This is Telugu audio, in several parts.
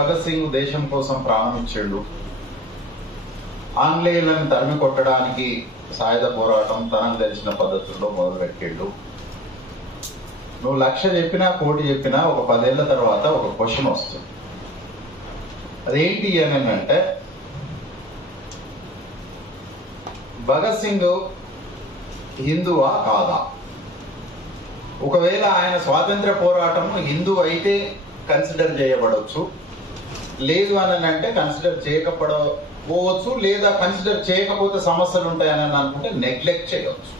భగత్ సింగ్ దేశం కోసం ప్రాణం ఇచ్చాడు. ఆంగ్లేయులను తరిమి కొట్టడానికి సాయుధ పోరాటం తనకు తెలిసిన పద్ధతుల్లో మొదలుపెట్టాడు. నువ్వు 1,00,000 చెప్పినా 1,00,00,000 చెప్పినా ఒక 10 ఏళ్ల తర్వాత ఒక క్వశ్చన్ వస్తుంది. అదేంటి అని అంటే, భగత్ సింగ్ హిందువా కాదా? ఒకవేళ ఆయన స్వాతంత్ర పోరాటం హిందూ అయితే కన్సిడర్ చేయబడవచ్చు, లేదు అని అంటే కన్సిడర్ చేయకపోవచ్చు, లేదా కన్సిడర్ చేయకపోతే సమస్యలు ఉంటాయని అనుకుంటే నెగ్లెక్ట్ చేయవచ్చు.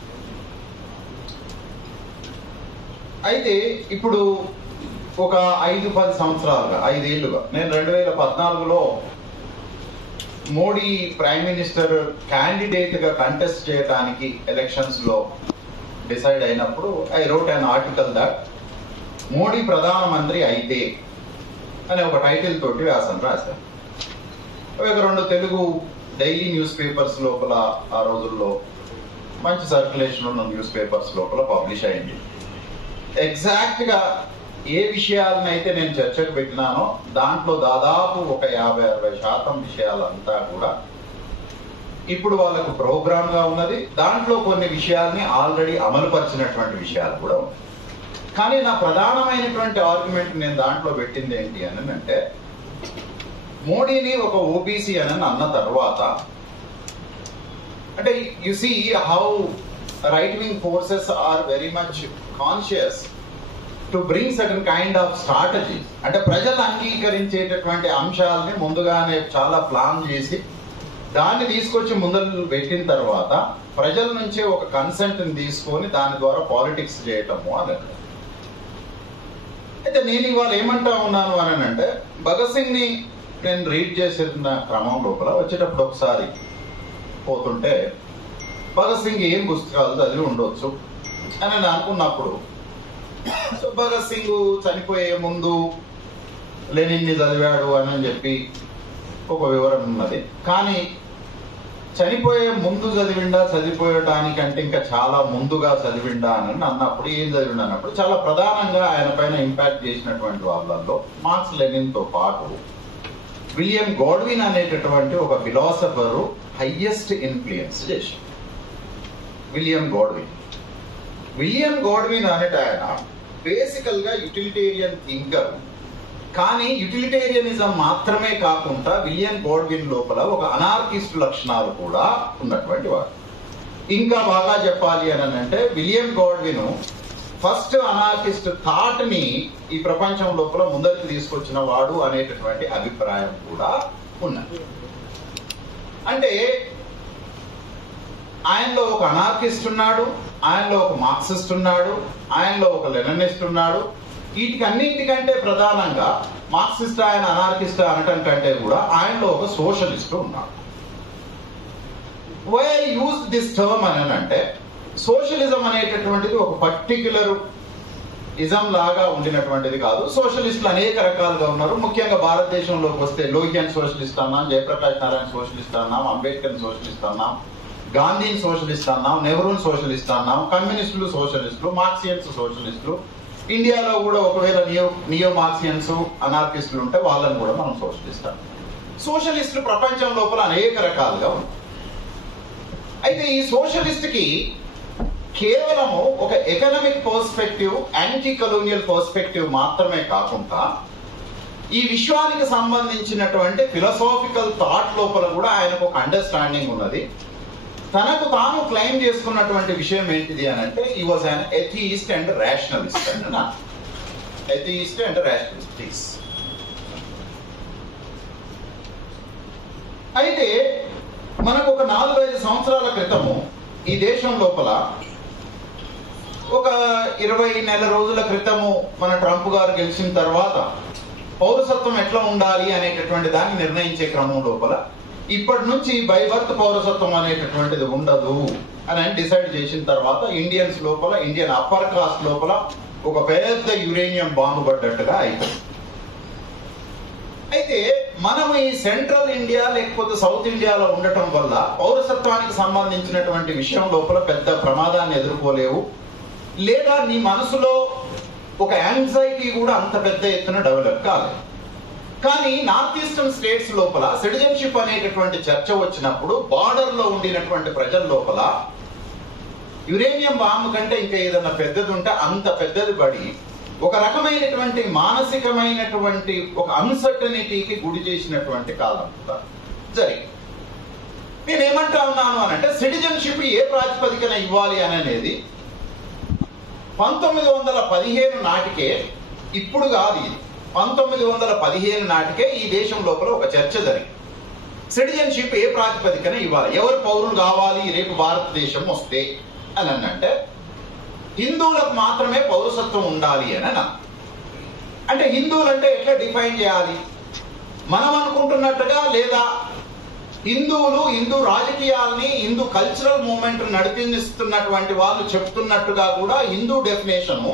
అయితే ఇప్పుడు ఒక 5-10 సంవత్సరాలుగా 5 ఏళ్లుగా నేను 2014లో మోడీ ప్రైమ్ మినిస్టర్ క్యాండిడేట్ గా కంటెస్ట్ చేయడానికి ఎలక్షన్స్ లో డిసైడ్ అయినప్పుడు I wrote an article that Modi ప్రధానమంత్రి అయితే అనే ఒక టైటిల్ తోటి రాశాను. ఒక 2 తెలుగు డైలీ న్యూస్ పేపర్స్ లోపల ఆ రోజుల్లో మంచి సర్క్యులేషన్ ఉన్న న్యూస్ పేపర్స్ లోపల పబ్లిష్ అయింది. ఎగ్జాక్ట్ గా ఏ విషయాలనైతే నేను చర్చకు పెట్టినానో దాంట్లో దాదాపు ఒక 50-60% విషయాలంతా కూడా ఇప్పుడు వాళ్ళకు ప్రోగ్రామ్ గా ఉన్నది. దాంట్లో కొన్ని విషయాల్ని ఆల్రెడీ అమలుపరిచినటువంటి విషయాలు కూడా ఉన్నాయి. కానీ నా ప్రధానమైనటువంటి ఆర్గ్యుమెంట్ నేను దాంట్లో పెట్టింది ఏంటి అని అంటే, మోడీని ఒక ఓబీసీ అని అన్న తర్వాత అంటే you see how right wing forces are very much conscious to bring certain kind of strategy. అంటే ప్రజలు అంగీకరించేటటువంటి అంశాలని ముందుగానే చాలా ప్లాన్ చేసి దాన్ని తీసుకొచ్చి ముందర పెట్టిన తర్వాత ప్రజల నుంచే ఒక కన్సెంట్ ని తీసుకొని దాని ద్వారా పాలిటిక్స్ చేయటము అని. అయితే నేను ఇవాళ ఏమంటా ఉన్నాను అని అంటే, భగత్ సింగ్ ని నేను రీడ్ చేసిన క్రమం లోపల వచ్చేటప్పుడు ఒకసారి పోతుంటే భగత్ సింగ్ ఏం పుస్తకాలు చదివి ఉండొచ్చు అని నేను అనుకున్నప్పుడు, సో భగత్ సింగ్ చనిపోయే ముందు లెనిన్ ని చదివాడు అని చెప్పి ఒక వివరణ ఉన్నది. కానీ చనిపోయే ముందు చదివిండా, చదివిపోయడానికంటే ఇంకా చాలా ముందుగా చదివిండా అని అన్నప్పుడు ఏం చదివిండా అన్నప్పుడు చాలా ప్రధానంగా ఆయన పైన ఇంపాక్ట్ చేసినటువంటి వాళ్ళల్లో మార్క్స్ లెనిన్ తో పాటు విలియం గాడ్విన్ అనేటటువంటి ఒక ఫిలాసఫరు హైయెస్ట్ ఇన్ఫ్లుయెన్స్ చేశారు. విలియం గాడ్విన్ అనేట ఆయన బేసికల్ గా యూటిలిటేరియన్ థింకర్. కానీ యూటిలిటేరియనిజం మాత్రమే కాకుండా విలియం గాడ్విన్ లోపల ఒక అనార్కిస్ట్ లక్షణాలు కూడా ఉన్నటువంటి వాడు. ఇంకా బాగా చెప్పాలి అని అంటే, William Godwin first anarchist thought ని ఈ ప్రపంచం లోపల ముందరికి తీసుకొచ్చిన వాడు అనేటటువంటి అభిప్రాయం కూడా ఉన్నది. అంటే ఆయనలో ఒక అనార్కిస్ట్ ఉన్నాడు, ఆయనలో ఒక మార్క్సిస్ట్ ఉన్నాడు, ఆయనలో ఒక లెనినిస్ట్ ఉన్నాడు. వీటికన్నింటికంటే ప్రధానంగా మార్క్సిస్ట్ ఆయన అనార్కిస్ట్ అనటం కంటే కూడా ఆయనలో ఒక సోషలిస్ట్ ఉన్నాడు. Why I use this term అని అంటే, సోషలిజం అనేటటువంటిది ఒక పర్టిక్యులర్ ఇజం లాగా ఉండినటువంటిది కాదు. సోషలిస్టులు అనేక రకాలుగా ఉన్నారు. ముఖ్యంగా భారతదేశంలోకి వస్తే లోహియన్ సోషలిస్ట్ అన్నాం, జయప్రకాష్ నారాయణ సోషలిస్ట్ అన్నాం, అంబేద్కర్ సోషలిస్ట్ అన్నాం, గాంధీని సోషలిస్ట్ అన్నాం, నెహ్రూని సోషలిస్ట్ అన్నాం, కమ్యూనిస్టులు సోషలిస్టులు, మార్క్సియన్స్ సోషలిస్టులు. ఇండియాలో కూడా ఒకవేళ నియో మార్క్సియన్స్ అనార్కిస్టులు ఉంటే వాళ్ళని కూడా మనం సోషలిస్ట్ అన్నాం. సోషలిస్టులు ప్రపంచం లోపల అనేక రకాలుగా ఉన్నాయి. అయితే ఈ సోషలిస్ట్ కి కేవలము ఒక economic perspective, anti colonial perspective మాత్రమే కాకుండా ఈ విశ్వానికి సంబంధించినటువంటి ఫిలాసాఫికల్ థాట్ లోపల కూడా ఆయనకు ఒక అండర్స్టాండింగ్ ఉన్నది. తనకు తాను క్లెయిమ్ చేసుకున్నటువంటి విషయం ఏంటిది అని అంటే, he was an atheist and rationalist అన్న. Atheist and rationalist. అయితే మనకు ఒక 4-5 సంవత్సరాల క్రితము ఈ దేశం లోపల ఒక 20 నెల రోజుల క్రితము మన ట్రంప్ గారు గెలిచిన తర్వాత పౌరసత్వం ఎట్లా ఉండాలి అనేటటువంటి దాన్ని నిర్ణయించే క్రమం లోపల ఇప్పటి నుంచి బై బర్త్ పౌరసత్వం అనేటటువంటిది ఉండదు అని డిసైడ్ చేసిన తర్వాత ఇండియన్స్ లోపల, ఇండియన్ అప్పర్ కాస్ట్ లోపల ఒక పెద్ద యురేనియం బాంబు పడ్డట్టుగా అయిపోయింది. అయితే మనం ఈ సెంట్రల్ ఇండియా లేకపోతే సౌత్ ఇండియాలో ఉండటం వల్ల పౌరసత్వానికి సంబంధించినటువంటి విషయం లోపల పెద్ద ప్రమాదాన్ని ఎదుర్కోలేవు, లేదా నీ మనసులో ఒక యాంగ్జైటీ కూడా అంత పెద్ద ఎత్తున డెవలప్ కాలేదు. కానీ నార్త్ ఈస్టర్న్ స్టేట్స్ లోపల సిటిజన్షిప్ అనేటటువంటి చర్చ వచ్చినప్పుడు బార్డర్ లో ఉండినటువంటి ప్రజల లోపల యురేనియం బాంబు కంటే ఇంకా ఏదన్నా పెద్దది ఉంటే అంత పెద్దది పడి ఒక రకమైనటువంటి మానసికమైనటువంటి ఒక అన్సర్టనిటీకి గురి చేసినటువంటి కాలం జరిగింది. నేనేమంటా ఉన్నాను అనంటే సిటిజన్షిప్ ఏ ప్రాతిపదికన ఇవ్వాలి అనేది 1915 నాటికే, ఇప్పుడు కాదు ఇది, 1915 నాటికే ఈ దేశం లోపల ఒక చర్చ జరిగింది. సిటిజన్షిప్ ఏ ప్రాతిపదికన ఇవ్వాలి, ఎవరు పౌరులు కావాలి రేపు భారతదేశం వస్తే అని అంటే హిందువులకు మాత్రమే పౌరసత్వం ఉండాలి అని అంటే హిందువులు అంటే ఎట్లా డిఫైన్ చేయాలి? మనం అనుకుంటున్నట్టుగా లేదా హిందువులు హిందూ రాజకీయాల్ని హిందూ కల్చరల్ మూవ్మెంట్ నడిపిస్తున్నటువంటి వాళ్ళు చెప్తున్నట్టుగా కూడా హిందూ డెఫినేషను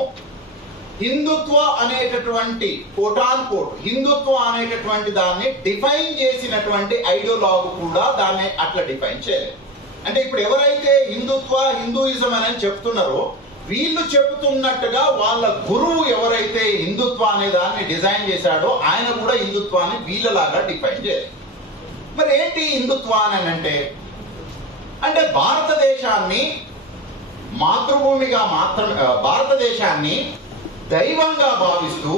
హిందుత్వ అనేటటువంటి కోటాన్ కోట్ హిందుత్వ అనేటటువంటి దాన్ని డిఫైన్ చేసినటువంటి ఐడియాలజీ కూడా దాన్ని అట్లా డిఫైన్ చేయలేదు. అంటే ఇప్పుడు ఎవరైతే హిందూయిజం అని చెప్తున్నారో వీళ్ళు చెప్తున్నట్టుగా వాళ్ళ గురువు ఎవరైతే హిందుత్వ అనే దాన్ని డిజైన్ చేశాడో ఆయన కూడా హిందుత్వాన్ని వీళ్ళలాగా డిఫైన్ చేయలేదు. మరి ఏంటి హిందుత్వ అని అంటే భారతదేశాన్ని మాతృభూమిగా మాత్రమే, భారతదేశాన్ని దైవంగా భావిస్తూ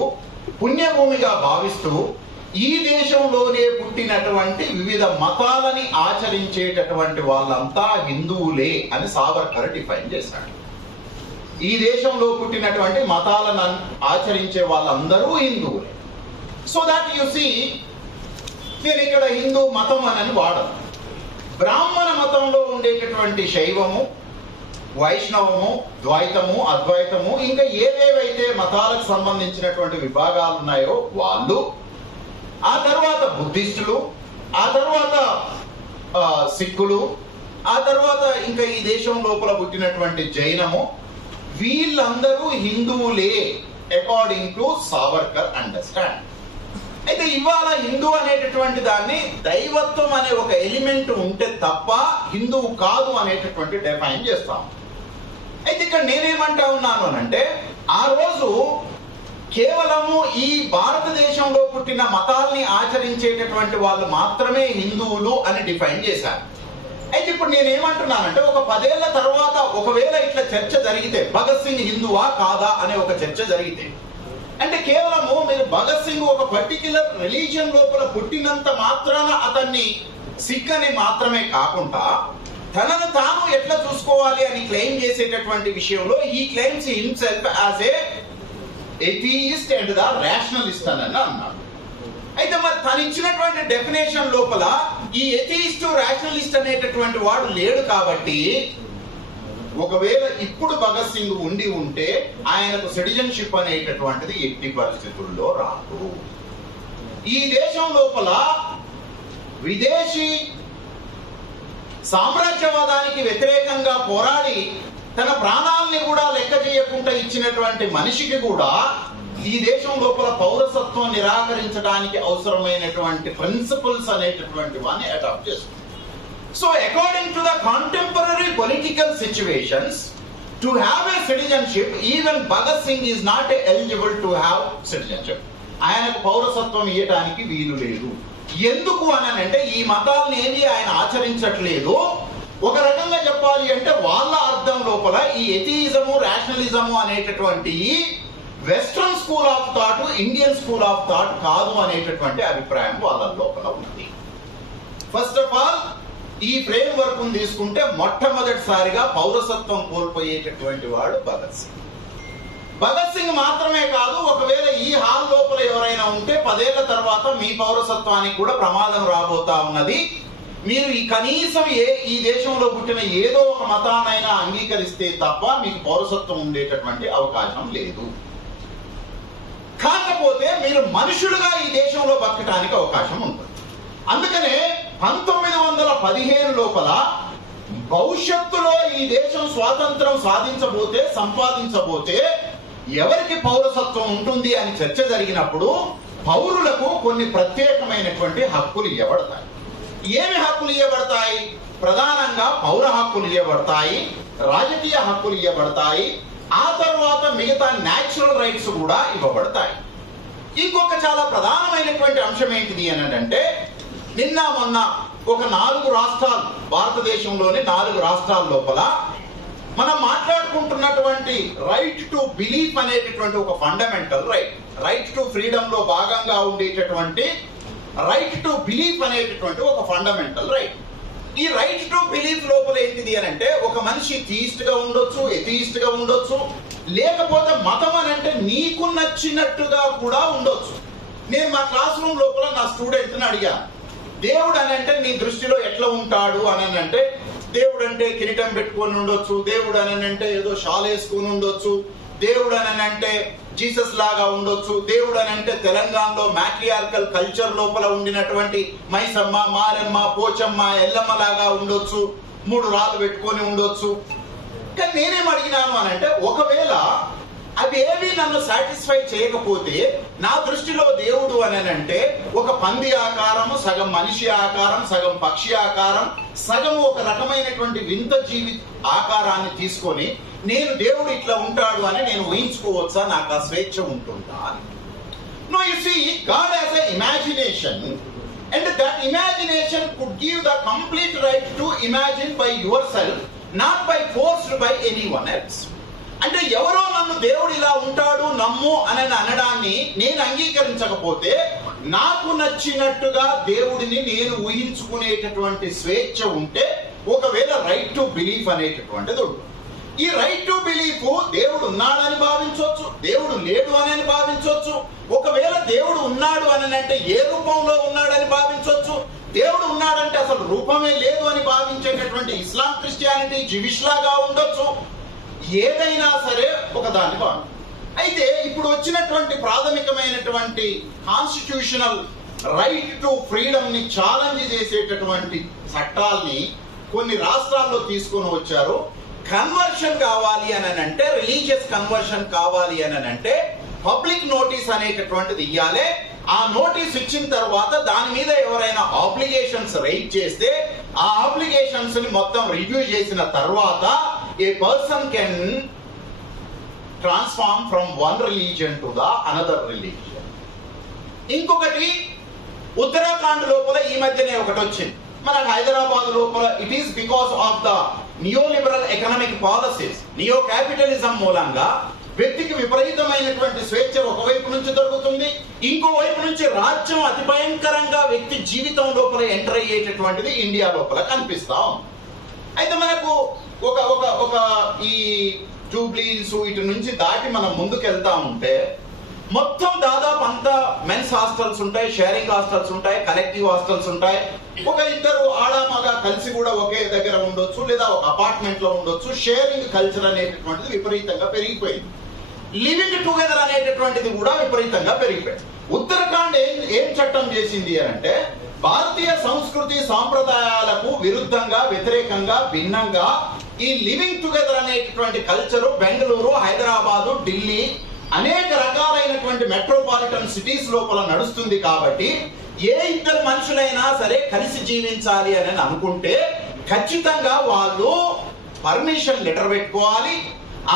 పుణ్యభూమిగా భావిస్తూ ఈ దేశంలోనే పుట్టినటువంటి వివిధ మతాలని ఆచరించేటటువంటి వాళ్ళంతా హిందువులే అని సావర్కర్ డిఫైన్ చేశాడు. ఈ దేశంలో పుట్టినటువంటి మతాలను ఆచరించే వాళ్ళందరూ హిందువులే. సో దాట్ యు సీ, నేను ఇక్కడ హిందూ మతం అని వాడను. బ్రాహ్మణ మతంలో ఉండేటటువంటి శైవము, వైష్ణవము, ద్వైతము, అద్వైతము, ఇంకా ఏవేవైతే మతాలకు సంబంధించినటువంటి విభాగాలు ఉన్నాయో వాళ్ళు, ఆ తర్వాత బుద్ధిస్టులు, ఆ తర్వాత సిక్కులు, ఆ తర్వాత ఇంకా ఈ దేశం లోపల పుట్టినటువంటి జైనము, వీళ్ళందరూ హిందువులే అకార్డింగ్ టు సావర్కర్ అండర్స్టాండ్. అయితే ఇవాళ హిందూ అనేటటువంటి దాన్ని దైవత్వం అనే ఒక ఎలిమెంట్ ఉంటే తప్ప హిందువు కాదు అనేటటువంటి డిఫైన్ చేస్తాం. అయితే ఇక్కడ నేనేమంటా ఉన్నాను అంటే ఆ రోజు కేవలము ఈ భారతదేశంలో పుట్టిన మతాల్ని ఆచరించేటటువంటి వాళ్ళు మాత్రమే హిందువులు అని డిఫైన్ చేశారు. అయితే ఇప్పుడు నేనేమంటున్నానంటే ఒక 10 ఏళ్ల తర్వాత ఒకవేళ ఇట్లా చర్చ జరిగితే భగత్ సింగ్ హిందువా కాదా అనే ఒక చర్చ జరిగితే, అంటే కేవలము మీరు భగత్ సింగ్ ఒక పర్టిక్యులర్ రిలీజియన్ లోపల పుట్టినంత మాత్రాన అతన్ని సిక్ అని మాత్రమే కాకుండా తనను తాను ఎట్లా చూసుకోవాలి అని క్లెయిమ్ చేసేటటువంటి విషయంలో ఈ claims himself as a atheist and the rationalist అని అన్నాడు. అయితే మరి తను ఇచ్చినటువంటి డెఫినేషన్ లోపల ఈ ఎథియిస్ట్ రేషనలిస్ట్ అనేటటువంటి వాడు లేడు కాబట్టి ఒకవేళ ఇప్పుడు భగత్ సింగ్ ఉండి ఉంటే ఆయనకు సిటిజన్షిప్ అనేటటువంటిది ఎట్టి పరిస్థితుల్లో రాదు. ఈ దేశం లోపల విదేశీ సామ్రాజ్యవాదానికి వ్యతిరేకంగా పోరాడి తన ప్రాణాలని కూడా లెక్క చేయకుండా ఇచ్చినటువంటి మనిషికి కూడా ఈ దేశం లోపల పౌరసత్వం నిరాకరించడానికి అవసరమైనటువంటి ప్రిన్సిపల్స్ అనేటటువంటి వాన్ని అడాప్ట్ చేస్తుంది. So according to the contemporary political situations, to have a citizenship, even Bhagat Singh is not eligible to have citizenship. ఆయనకు పౌరసత్వం ఇవ్వడానికి వీలు లేదు. ఎందుకు అని అంటే ఈ మతాలను ఏది ఆయన ఆచరించట్లేదు. ఒక రకంగా చెప్పాలి అంటే వాళ్ళ అర్థం లోపల ఈ ఎథియిజము, రేషనలిజము అనేటటువంటి western school of thought Indian school of thought కాదు అనేటటువంటి అభిప్రాయం వాళ్ళ లోపల ఉన్నది. ఫస్ట్ ఆఫ్ ఆల్ ఈ ఫ్రేమ్ వర్క్ తీసుకుంటే మొట్టమొదటిసారిగా పౌరసత్వం కోల్పోయేటటువంటి వాడు భగత్ సింగ్. భగత్ సింగ్ మాత్రమే కాదు, ఒకవేళ ఈ హాల్ లోపల ఎవరైనా ఉంటే 10 ఏళ్ల తర్వాత మీ పౌరసత్వానికి కూడా ప్రమాదం రాబోతా ఉన్నది. మీరు ఈ కనీసం ఈ దేశంలో పుట్టిన ఏదో ఒక మతానైనా అంగీకరిస్తే తప్ప మీకు పౌరసత్వం ఉండేటటువంటి అవకాశం లేదు. కాకపోతే మీరు మనుషులుగా ఈ దేశంలో బతకడానికి అవకాశం ఉంటుంది. అందుకనే 1915 లోపల భవిష్యత్తులో ఈ దేశం స్వాతంత్రం సంపాదించబోతే ఎవరికి పౌరసత్వం ఉంటుంది అని చర్చ జరిగినప్పుడు పౌరులకు కొన్ని ప్రత్యేకమైనటువంటి హక్కులు ఇవ్వబడతాయి. ఏమి హక్కులు ఇవ్వబడతాయి? ప్రధానంగా పౌర హక్కులు ఇవ్వబడతాయి, రాజకీయ హక్కులు ఇవ్వబడతాయి, ఆ తర్వాత మిగతా న్యాచురల్ రైట్స్ కూడా ఇవ్వబడతాయి. ఇంకొక చాలా ప్రధానమైనటువంటి అంశం ఏంటిది అని అంటే, నిన్న మొన్న ఒక 4 రాష్ట్రాలు, భారతదేశంలోని 4 రాష్ట్రాల లోపల మనం మాట్లాడుకుంటున్నటువంటి రైట్ టు బిలీఫ్ అనేటటువంటి ఒక ఫండమెంటల్ రైట్ టు ఫ్రీడమ్ లో భాగంగా ఉండేటటువంటి రైట్ టు బిలీఫ్ అనేటటువంటి ఒక ఫండమెంటల్ రైట్. ఈ రైట్ టు బిలీఫ్ లోపల ఏంటిది అని అంటే, ఒక మనిషి థీయిస్ట్ గా ఉండొచ్చు, ఎథీయిస్ట్ గా ఉండొచ్చు, లేకపోతే మతం అని అంటే నీకు నచ్చినట్టుగా కూడా ఉండొచ్చు. నేను మా క్లాస్ రూమ్ లోపల నా స్టూడెంట్ ని అడిగాను, దేవుడు అని అంటే నీ దృష్టిలో ఎట్లా ఉంటాడు అని అంటే, దేవుడు అంటే కిరీటం పెట్టుకొని ఉండొచ్చు, దేవుడు అని అంటే ఏదో షాల్ వేసుకొని ఉండొచ్చు, దేవుడు అని అంటే జీసస్ లాగా ఉండొచ్చు, దేవుడు అని అంటే తెలంగాణలో మ్యాట్రియార్కల్ కల్చర్ లోపల ఉండినటువంటి మైసమ్మ, మారెమ్మ, పోచమ్మ, ఎల్లమ్మ లాగా ఉండొచ్చు, 3 రాళ్ళు పెట్టుకొని ఉండొచ్చు. కానీ నేనేం అడిగినాను అని అంటే, ఒకవేళ అవేవి నన్ను సాటిస్ఫై చేయకపోతే నా దృష్టిలో దేవుడు అని అంటే ఒక పంది ఆకారము, సగం మనిషి ఆకారం, సగం పక్షి ఆకారం, సగం ఒక రకమైనటువంటి వింత జీవి ఆకారాన్ని తీసుకొని నేను దేవుడు ఇట్లా ఉంటాడు అని నేను ఊహించుకోవచ్చా? నాకు ఆ స్వేచ్ఛ ఉంటుందా? No, you see, God has a imagination, and that imagination could give the complete right to imagine by yourself, not by forced by anyone else. అంటే ఎవరో నన్ను దేవుడు ఇలా ఉంటాడు నమ్ము అని అనడాన్ని నేను అంగీకరించకపోతే నాకు నచ్చినట్టుగా దేవుడిని నేను ఊహించుకునేటటువంటి స్వేచ్ఛ ఉంటే ఒకవేళ రైట్ టు బిలీఫ్ అనేటటువంటిది ఉంటుంది. ఈ రైట్ టు బిలీఫ్ దేవుడు ఉన్నాడని భావించవచ్చు, దేవుడు లేడు అని భావించవచ్చు. ఒకవేళ దేవుడు ఉన్నాడు అని అంటే ఏ రూపంలో ఉన్నాడని భావించవచ్చు, దేవుడు ఉన్నాడంటే అసలు రూపమే లేదు అని భావించేటటువంటి ఇస్లాం, క్రిస్టియానిటీ, జివిష్ లాగా ఉండొచ్చు. ఏదైనా సరే ఒకదాన్ని భావం. అయితే ఇప్పుడు వచ్చినటువంటి ప్రాథమికమైనటువంటి కాన్స్టిట్యూషనల్ రైట్ టు ఫ్రీడమ్ ని ఛాలెంజ్ చేసేటటువంటి చట్టాల్ని కొన్ని రాష్ట్రాల్లో తీసుకొని వచ్చారు. కన్వర్షన్ కావాలి అని అంటే, రిలీజియస్ కన్వర్షన్ కావాలి అని అంటే పబ్లిక్ నోటీస్ అనేటటువంటిది ఇవ్వాలి. ఆ నోటీస్ ఇచ్చిన తర్వాత దాని మీద ఎవరైనా ఆబ్లిగేషన్స్ రైజ్ చేస్తే ఆ ఆబ్లిగేషన్స్ ని మొత్తం రివ్యూ చేసిన తర్వాత a person can transform from one religion to the another religion. ఇంకొకటి ఉత్తరాఖండ్ లోపల ఈ మధ్యనే ఒకటి వచ్చింది. మన హైదరాబాద్ లోపల it is because of the neoliberal economic policies, neo capitalism మూలంగా వ్యక్తికి విపరీతమైనటువంటి స్వేచ్ఛ ఒకవైపు నుంచి దొరుకుతుంది, ఇంకోవైపు నుంచి రాజ్యం అతి భయంకరంగా వ్యక్తి జీవితం లోపల ఎంటర్ అయ్యేటటువంటిది ఇండియా లోపల కనిపిస్తా ఉంది. అయితే మనకు ఒక ఒక ఒక ఈ జూబ్లీస్ ఇటు నుంచి దాటి మనం ముందుకు వెళ్తా ఉంటే మొత్తం దాదాపు అంతా మెన్స్ హాస్టల్స్ ఉంటాయి, షేరింగ్ హాస్టల్స్ ఉంటాయి, కలెక్టివ్ హాస్టల్స్ ఉంటాయి. ఒక ఇద్దరు ఆడామగా కలిసి కూడా ఒకే దగ్గర ఉండొచ్చు, లేదా ఒక అపార్ట్మెంట్ లో ఉండొచ్చు. షేరింగ్ కల్చర్ అనేటటువంటిది విపరీతంగా పెరిగిపోయింది. లివింగ్ టుగెదర్ అనేటటువంటిది కూడా విపరీతంగా పెరిగిపోయింది. ఉత్తరాఖండ్ ఏం చట్టం చేసింది అంటే, భారతీయ సంస్కృతి సాంప్రదాయాలకు విరుద్ధంగా, వ్యతిరేకంగా, భిన్నంగా ఈ లివింగ్ టుగెదర్ అనేటటువంటి కల్చరు బెంగళూరు, హైదరాబాదు, ఢిల్లీ అనేక రకాలైనటువంటి మెట్రోపాలిటన్ సిటీస్ లోపల నడుస్తుంది. కాబట్టి ఏ ఇద్దరు మనుషులైనా సరే కలిసి జీవించాలి అని అనుకుంటే ఖచ్చితంగా వాళ్ళు పర్మిషన్ లెటర్ పెట్టుకోవాలి.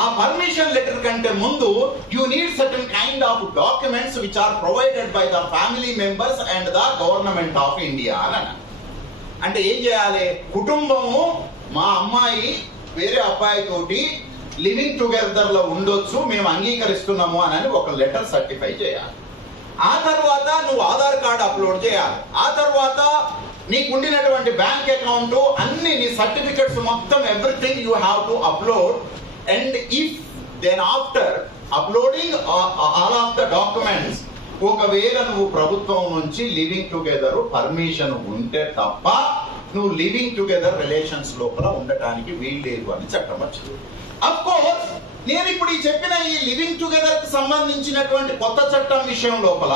ఆ పర్మిషన్ లెటర్ కంటే ముందు you need certain kind of documents which are provided by the family members and the government of India అని. అంటే ఏం చేయాలి? కుటుంబము, మా అమ్మాయి వేరే అబ్బాయి తోటి లివింగ్ టుగెదర్ లో ఉండొచ్చు, మేము అంగీకరిస్తున్నాము అని ఒక లెటర్ సర్టిఫై చేయాలి. ఆ తర్వాత నువ్వు ఆధార్ కార్డు అప్లోడ్ చేయాలి. ఆ తర్వాత నీకు ఉండినటువంటి బ్యాంక్ అకౌంట్, అన్ని నీ సర్టిఫికెట్స్ మొత్తం everything you have to upload. And if then after uploading all of the documents, ఒకవేళ నువ్వు ప్రభుత్వం నుంచి లివింగ్ టుగెదర్ పర్మిషన్ ఉంటే తప్ప నువ్వు లివింగ్ టుగెదర్ రిలేషన్స్ లోపల ఉండటానికి వీల్లేదు అని చట్టం వచ్చింది. అఫ్ కోర్స్ నేను ఇప్పుడు ఈ చెప్పిన ఈ లివింగ్ టుగెదర్ కి సంబంధించినటువంటి కొత్త చట్టం విషయం లోపల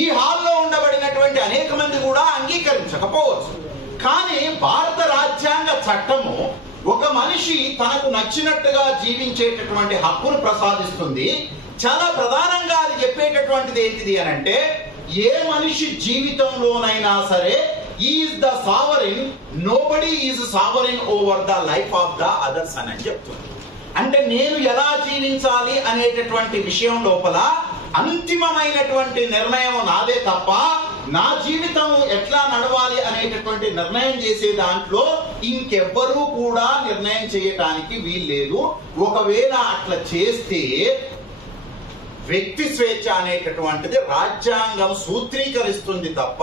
ఈ హాల్లో ఉండబడినటువంటి అనేక మంది కూడా అంగీకరించకపోవచ్చు. కానీ భారత రాజ్యాంగ చట్టము ఒక మనిషి తనకు నచ్చినట్టుగా జీవించేటటువంటి హక్కును ప్రసాదిస్తుంది. చాలా ప్రధానంగా అది చెప్పేటటువంటిది ఏంటిది అని అంటే, ఏ మనిషి జీవితంలోనైనా సరే is the sovereign, nobody is sovereign over the life of the others అని చెప్తుంది. అంటే నేను ఎలా జీవించాలి అనేటటువంటి విషయం లోపల అంతిమమైనటువంటి నిర్ణయం నాదే తప్ప నా జీవితం ఎట్లా నడవాలి అనేటటువంటి నిర్ణయం చేసే దాంట్లో ఇంకెవ్వరూ కూడా నిర్ణయం చేయటానికి వీల్లేదు. ఒకవేళ అట్లా చేస్తే వ్యక్తి స్వేచ్ఛ అనేటటువంటిది రాజ్యాంగం సూత్రీకరిస్తుంది తప్ప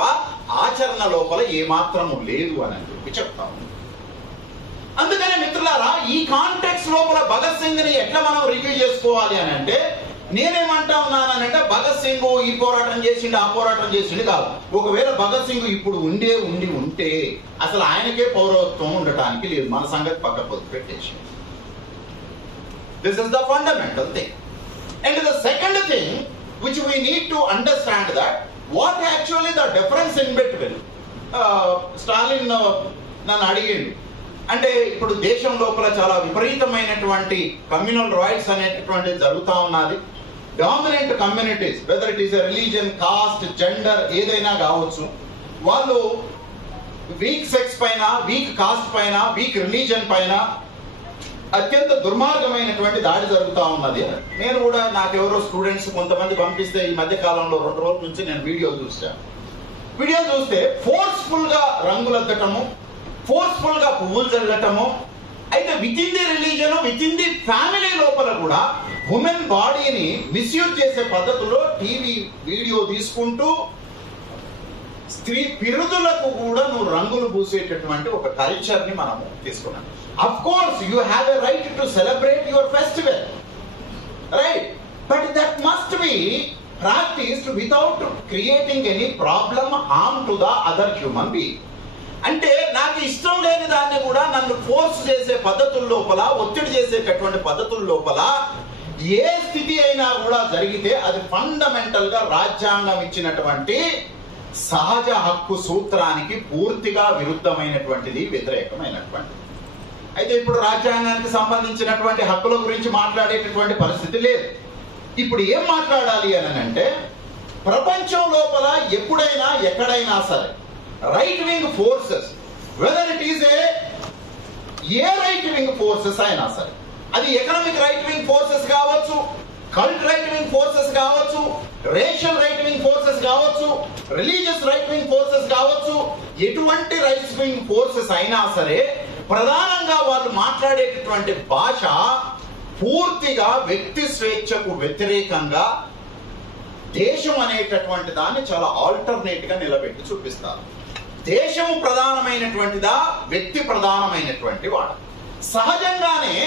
ఆచరణ లోపల ఏమాత్రము లేదు అని చెప్పి చెప్తాము. అందుకనే మిత్రులారా, ఈ కాంటెక్స్ట్ లోపల భగత్ సింగ్ ని ఎట్లా మనం రివ్యూ చేసుకోవాలి అని అంటే, నేనేమంటా ఉన్నానంటే భగత్ సింగ్ ఈ పోరాటం చేసిండు ఆ పోరాటం చేసిండు కాదు. ఒకవేళ భగత్ సింగ్ ఇప్పుడు ఉంటే అసలు ఆయనకే పౌరత్వం ఉండటానికి లేదు. మన సంగతి పక్క పొద్దు పెట్టేసి, this is the fundamental thing. And the second thing which we need to understand that what actually the difference in between Stalin నన్ను అడిగిండు అంటే, ఇప్పుడు దేశం లోపల చాలా విపరీతమైనటువంటి కమ్యూనల్ రైట్స్ అనేటటువంటిది జరుగుతూ ఉన్నది. Dominant communities, whether it is religion, cost, gender ఏదైనా కావచ్చు, వాళ్ళు వీక్ సెక్స్ పైన, వీక్ కాస్ట్ పైన, వీక్ రిలీజియన్ పైన అత్యంత దుర్మార్గమైనటువంటి దాడి జరుగుతూ ఉన్నది. నేను కూడా నాకెవరో స్టూడెంట్స్ కొంతమంది పంపిస్తే ఈ మధ్య కాలంలో 2 రోజుల నుంచి నేను వీడియో చూస్తే ఫోర్స్ఫుల్ గా రంగులద్దటము, ఫోర్స్ఫుల్ గా పువ్వులు చల్లటము. అయితే with in the religion, with in the family లోపల కూడా ఉమెన్ బాడీని మిస్యూజ్ చేసే పద్ధతిలో టీవీ వీడియో తీసుకుంటూ స్త్రీ పిరుదులకు కూడా నువ్వు రంగులు పూసేటటువంటి ఒక కల్చర్ ని మనము తీసుకున్నాం. Of course, you have a right to celebrate your festival, right? But that must be practiced without creating any problem, harm to the other human being. అంటే నాకు ఇష్టం లేని దాన్ని కూడా నన్ను ఫోర్స్ చేసే పద్ధతుల లోపల, ఒత్తిడి చేసేటటువంటి పద్ధతుల లోపల ఏ స్థితి అయినా కూడా జరిగితే అది ఫండమెంటల్ గా రాజ్యాంగం ఇచ్చినటువంటి సహజ హక్కు సూత్రానికి పూర్తిగా విరుద్ధమైనటువంటిది, వ్యతిరేకమైనటువంటిది. అయితే ఇప్పుడు రాజ్యాంగానికి సంబంధించినటువంటి హక్కుల గురించి మాట్లాడేటటువంటి పరిస్థితి లేదు. ఇప్పుడు ఏం మాట్లాడాలి అని అంటే, ప్రపంచం లోపల ఎప్పుడైనా ఎక్కడైనా సరే right wing forces, whether it is a right wing forces అయినా సరే, అది ఎకనామిక్ రైట్ వింగ్ ఫోర్సెస్ కావచ్చు, కల్ట్ రైట్ వింగ్ ఫోర్సెస్ కావచ్చు, రేషియల్ రైట్ వింగ్ ఫోర్సెస్ కావచ్చు, రిలీజియస్ రైట్ వింగ్ ఫోర్సెస్ కావచ్చు, ఎటువంటి రైట్ వింగ్ ఫోర్సెస్ అయినా సరే ప్రధానంగా వాళ్ళు మాట్లాడేటటువంటి భాష పూర్తిగా వ్యక్తి స్వేచ్ఛకు వ్యతిరేకంగా దేశం అనేటటువంటి దాన్ని చాలా ఆల్టర్నేట్ గా నిలబెట్టి చూపిస్తారు. దేశం ప్రధానమైనటువంటిదా, వ్యక్తి ప్రధానమైనటువంటి వాడు. సహజంగానే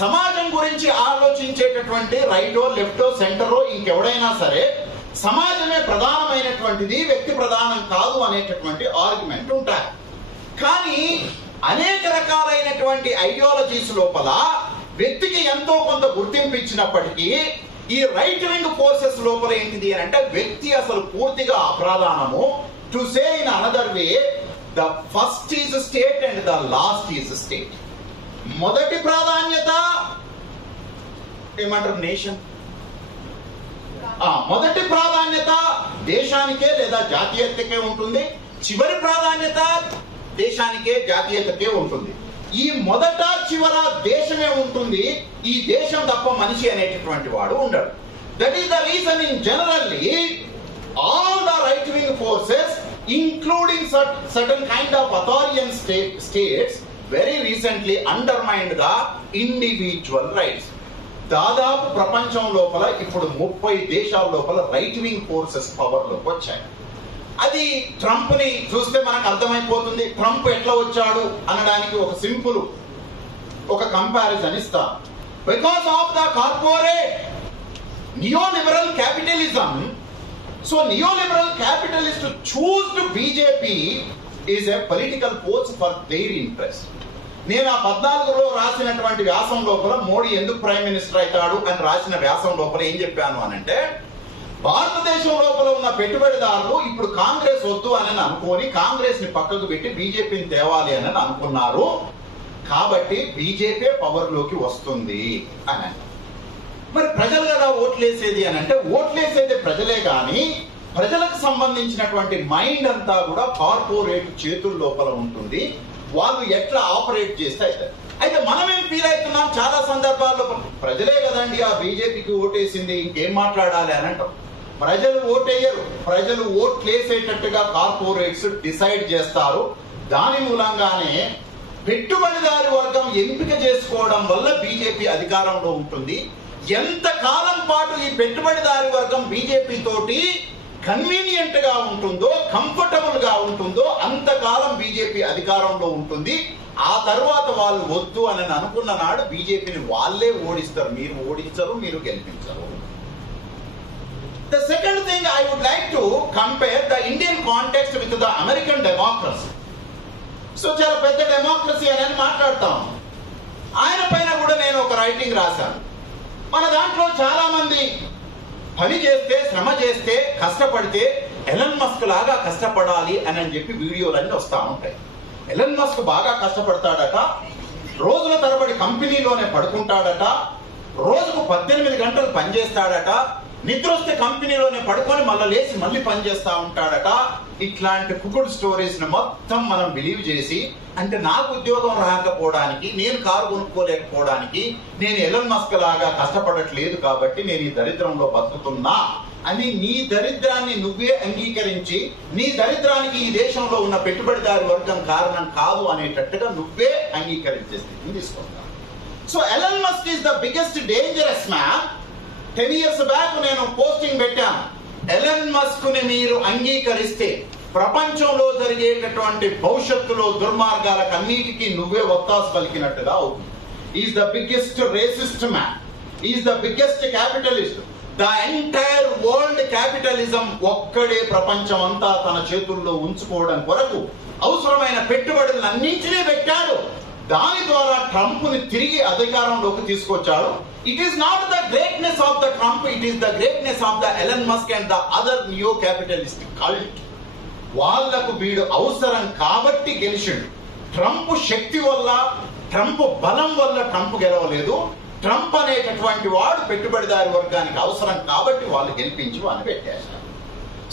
సమాజం గురించి ఆలోచించేటటువంటి రైటో, లెఫ్టో, సెంటరో ఇంకెవడైనా సరే సమాజమే ప్రధానమైనటువంటిది, వ్యక్తి ప్రధానం కాదు అనేటటువంటి ఆర్గ్యుమెంట్ ఉంటాయి. కానీ అనేక రకాలైనటువంటి ఐడియాలజీస్ లోపల వ్యక్తికి ఎంతో కొంత గుర్తింపు ఇచ్చినప్పటికీ ఈ రైట్ వింగ్ ఫోర్సెస్ లోపల ఏంటిది అని అంటే, వ్యక్తి అసలు పూర్తిగా అప్రధానము. To say in another way, the first is state and the last is state. మొదటి ప్రాధాన్యత ఏమంటారు, నేషన్. మొదటి ప్రాధాన్యత దేశానికే లేదా జాతీయతకే ఉంటుంది, చివరి ప్రాధాన్యత దేశానికే జాతీయతకే ఉంటుంది. ఈ మొదట చివర దేశమే ఉంటుంది, ఈ దేశం తప్ప మనిషి అనేటటువంటి వాడు ఉండడు. That is the reason in generally all the right wing forces including certain kind of authoritarian states very recently undermined the individual rights. దాదాపు ప్రపంచం లోపల ఇప్పుడు 30 దేశాల లోపల రైట్ వింగ్ ఫోర్సెస్ పవర్ లోకి వచ్చాయి. అది ట్రంప్ ని చూస్తే మనకు అర్థమైపోతుంది. ట్రంప్ ఎట్లా వచ్చాడు అనడానికి ఒక సింపుల్ ఒక కంపారిజన్ ఇస్తా. Because of the corporate neoliberal capitalism. So neoliberal capitalist choosed BJP is a political force for their interest. నేను ఆ 14లో రాసినటువంటి వ్యాసం లోపల మోడీ ఎందుకు ప్రైమ్ మినిస్టర్ అవుతాడు అని రాసిన వ్యాసం లోపల ఏం చెప్పాను అనంటే, భారతదేశం లోపల ఉన్న పెట్టుబడిదారులు ఇప్పుడు కాంగ్రెస్ వద్దు అని అనుకోని కాంగ్రెస్ ని పక్కకు పెట్టి బీజేపీని తేవాలి అని అనుకున్నారు. కాబట్టి బీజేపీ పవర్ లోకి వస్తుంది అని. మరి ప్రజలు కదా ఓట్లేసేది అని అంటే, ఓట్లేసేది ప్రజలే కానీ ప్రజలకు సంబంధించినటువంటి మైండ్ అంతా కూడా కార్పొరేట్ చేతుల లోపల ఉంటుంది. వాళ్ళు ఎట్లా ఆపరేట్ చేస్తే అవుతారు. అయితే మనమేం ఫీల్ అవుతున్నాం చాలా సందర్భాల్లో, ప్రజలే కదండి ఆ బీజేపీకి ఓటేసింది, ఇంకేం మాట్లాడాలి అని అంటాం. ప్రజలు ఓటేయరు, ప్రజలు ఓట్లేసేటట్టుగా కార్పొరేట్స్ డిసైడ్ చేస్తారు. దాని మూలంగానే పెట్టుబడిదారి వర్గం ఎంపిక చేసుకోవడం వల్ల బీజేపీ అధికారంలో ఉంటుంది. ఎంత కాలం పాటు ఈ పెట్టుబడిదారి వర్గం బీజేపీ తోటి కన్వీనియంట్ గా ఉంటుందో, కంఫర్టబుల్ గా ఉంటుందో అంతకాలం బీజేపీ అధికారంలో ఉంటుంది. ఆ తర్వాత వాళ్ళు వద్దు అని అనుకున్న నాడు బీజేపీని వాళ్ళే ఓడిస్తారు. మీరు ఓడించరు, మీరు గెలిపించరు. The second thing I would like to compare the Indian context with the American democracy. So చాలా పెద్ద డెమోక్రసీ అని మాట్లాడతాం. ఆయన పైన కూడా నేను ఒక రైటింగ్ రాశాను. మన దాంట్లో చాలా మంది పని చేస్తే, శ్రమ చేస్తే, కష్టపడితే ఎలన్ మస్క్ లాగా కష్టపడాలి అని చెప్పి వీడియోలన్నీ వస్తూ ఉంటాయి. ఎలన్ మస్క్ బాగా కష్టపడతాడట, రోజుల తరబడి కంపెనీలోనే పడుకుంటాడట, రోజుకు 18 గంటలు పనిచేస్తాడట, నిద్ర వస్తే కంపెనీలోనే పడుకొని మళ్ళీ లేచి మళ్ళీ పనిచేస్తా ఉంటాడట. ఇట్లాంటి కుకుడ్ స్టోరీస్ ని మొత్తం మనం బిలీవ్ చేసి, అంటే నాకు ఉద్యోగం రాకపోవడానికి, నేను కారు కొనుక్కోలేకపోవడానికి, నేను ఎలన్ మస్క్ లాగా కష్టపడట్లేదు కాబట్టి నేను ఈ దరిద్రంలో బతుకుతున్నా అని నీ దరిద్రాన్ని నువ్వే అంగీకరించి, నీ దరిద్రానికి ఈ దేశంలో ఉన్న పెట్టుబడిదారి వర్గం కారణం కాదు అనేటట్టుగా నువ్వే అంగీకరించే స్థితిని తీసుకుంటాను. So Elon Musk is the biggest dangerous man. 10 years back నేను పోస్టింగ్ పెట్టాను. ఎలన్ మస్క్ ని మీరు అంగీకరిస్తే ప్రపంచంలో జరిగేటటువంటి భవిష్యత్తులో దుర్మార్గాలకు అన్నిటికీ నువ్వే ఒత్తాసు పలికినట్టుగా అవుతుంది. Is the biggest racist man, is the biggest capitalist. The entire world capitalism ఒక్కడే ప్రపంచం అంతా తన చేతుల్లో ఉంచుకోవడం కొరకు అవసరమైన పెట్టుబడులను అన్నింటినీ పెట్టాడు. దాని ద్వారా ట్రంప్ ని తిరిగి అధికారంలోకి తీసుకొచ్చాడు. It is not the greatness of the Trump, it is the greatness of the Elon Musk and the other neo-capitalist cult. వాళ్లకు వీడు అవసరం కాబట్టి గెలిచిండు. ట్రంప్ శక్తి వల్ల, ట్రంప్ బలం వల్ల ట్రంప్ గెలవలేదు. ట్రంప్ అనేటటువంటి వాడు పెట్టుబడిదారి వర్గానికి అవసరం కాబట్టి వాళ్ళు గెలిపించి వాళ్ళు పెట్టేశారు.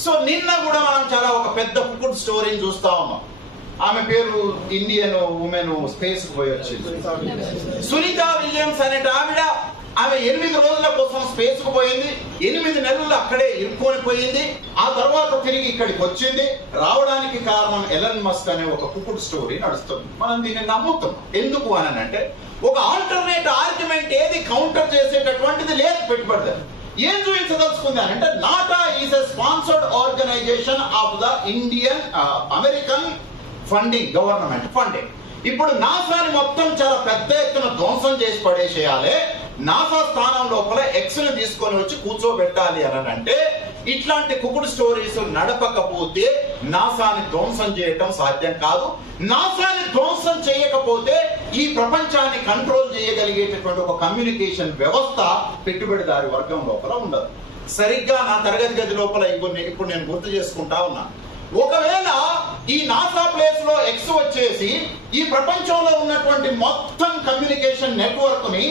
సో నిన్న కూడా మనం చాలా ఒక పెద్ద కుకుడ్ స్టోరీని చూస్తా ఉన్నాం. ఆమె పేరు ఇండియన్ ఉమెన్ స్పేస్ పోయి వచ్చింది, సునీత విలియమ్స్ అనేట ఆవిడ. ఆమె 8 రోజుల కోసం స్పేస్ కు పోయింది. 8 నెలలు అక్కడే ఇరుక్కొని పోయింది. ఆ తర్వాత తిరిగి ఇక్కడికి వచ్చింది. రావడానికి కారణం ఎలన్ మస్క్ అనే ఒక కుకుడ్ స్టోరీ నడుస్తుంది. మనం దీన్ని నమ్ముతున్నాం. ఎందుకు అని అంటే ఒక ఆల్టర్నేట్ ఆర్గ్యుమెంట్ ఏది కౌంటర్ చేసేటటువంటిది లేదు. పెట్టుబడిదారు ఏం చూపించదలుచుకుంది అని అంటే, NATA is a sponsored organisation of the Indian American funding, government funding. ఇప్పుడు నాసాని మొత్తం చాలా పెద్ద ఎత్తున ధ్వంసం చేసి పడేసేయాలి. నాసా స్థానం లోపల ఎక్స్ ని తీసుకొని వచ్చి కూర్చోబెట్టాలి అని అంటే, ఇట్లాంటి కుకుడు స్టోరీస్ నడపకపోతే నాసాని ధ్వంసం చేయటం సాధ్యం కాదు. నాసాని ధ్వంసం చేయకపోతే ఈ ప్రపంచాన్ని కంట్రోల్ చేయగలిగేటటువంటి ఒక కమ్యూనికేషన్ వ్యవస్థ పెట్టుబడిదారి వర్గం లోపల ఉండదు. సరిగ్గా నా తరగతి గది లోపల ఇప్పుడు నేను గుర్తు చేసుకుంటా ఉన్నాను. ఒకవేళ ఈ నాసా ప్లేస్ లో ఎక్స్ వచ్చేసి ఈ ప్రపంచంలో ఉన్నటువంటి మొత్తం కమ్యూనికేషన్ నెట్వర్క్ ని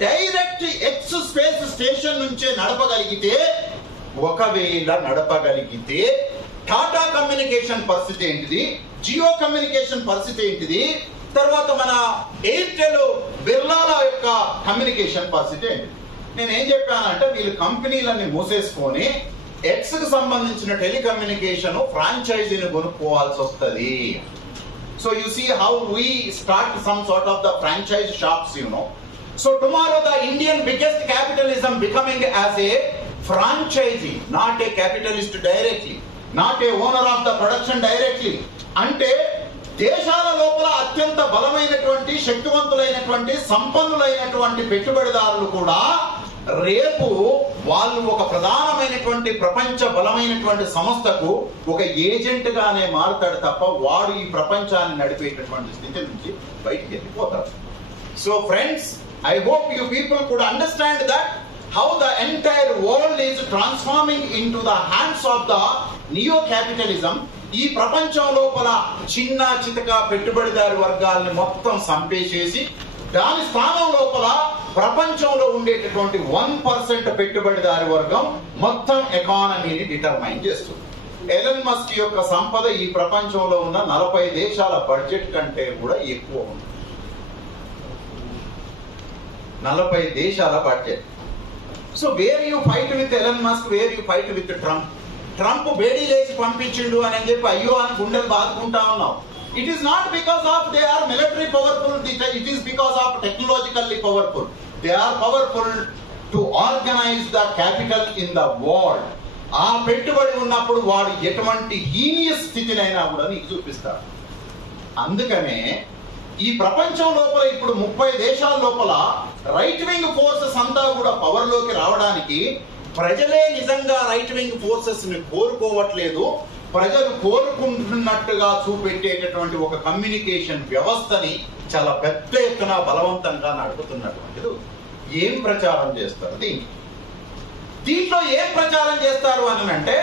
డైరెక్ట్ ఎక్స్ స్పేస్ స్టేషన్ నుంచే నడపగలిగితే, ఒకవేళ నడపగలిగితే టాటా కమ్యూనికేషన్ పరిస్థితి ఏంటిది, జియో కమ్యూనికేషన్ పరిస్థితి ఏంటిది, తర్వాత మన ఎయిర్టెల్ బిర్లాల యొక్క కమ్యూనికేషన్ పరిస్థితి ఏంటిది. నేనేం చెప్పానంటే, వీళ్ళు కంపెనీలన్నీ మూసేసుకొని ఎక్స్ కు సంబంధించిన టెలికమ్యూనికేషన్ ఫ్రాంచైజీని కొనుక్కోవాల్సి వస్తుంది. So you see how we start some sort of the franchise shops, you know. So tomorrow the Indian biggest capitalism becoming as a franchisee, not a capitalist directly, not a owner of the production directly. అంటే దేశాల లోపల అత్యంత బలమైనటువంటి, శక్తివంతులైనటువంటి, సంపన్నులైనటువంటి పెట్టుబడిదారులు కూడా రేపు వాళ్ళు ఒక ప్రధానమైనటువంటి ప్రపంచ బలమైనటువంటి సంస్థకు ఒక ఏజెంట్ గానే మారుతాడు తప్ప వాడు ఈ ప్రపంచాన్ని నడిపేటటువంటి స్థితి నుంచి బయటికి వెళ్ళిపోతాడు. So friends, I hope you people could understand that how the entire world is transforming into the hands of the neo-capitalism. ఈ ప్రపంచం లోపల చిన్న చితక పెట్టుబడిదారి వర్గాల్ని మొత్తం సంపేసేసి దాని స్థానం లోపల ప్రపంచంలో ఉండేటటువంటి 1% పెట్టుబడిదారి వర్గం మొత్తం ఎకానమీని డిటర్మైన్ చేస్తుంది. ఎలన్ మస్క్ యొక్క సంపద ఈ ప్రపంచంలో ఉన్న 40 దేశాల బడ్జెట్ కంటే కూడా ఎక్కువ ఉంది. 40 దేశాల budget. So where you fight with Elon Musk, where you fight with Trump. Trump Bedi లేచి పంపించిండు అని చెప్పి అయ్యో అని గుండెలు బాదుకుంటా ఉన్నాం. It is not because of they are military powerful, it is because of technologically powerful. They are powerful to organize the capital in the world. ఆ పెట్టుబడి ఉన్నప్పుడు వాడు ఎటువంటి హీనియస్ స్థితినైనా కూడా నీకు చూపిస్తారు. అందుకనే ఈ ప్రపంచం లోపల ఇప్పుడు 30 దేశాల లోపల రైట్ వింగ్ ఫోర్సెస్ అంతా కూడా పవర్ లోకి రావడానికి ప్రజలే నిజంగా రైట్ వింగ్ ఫోర్సెస్ ని కోరుకోవట్లేదు, ప్రజలు కోరుకుంటున్నట్టుగా చూపెట్టేటటువంటి ఒక కమ్యూనికేషన్ వ్యవస్థని చాలా పెద్ద ఎత్తున బలవంతంగా నడుపుతున్నటువంటిది. ఏం ప్రచారం చేస్తారు దీంట్లో ఏం ప్రచారం చేస్తారు అని అంటే,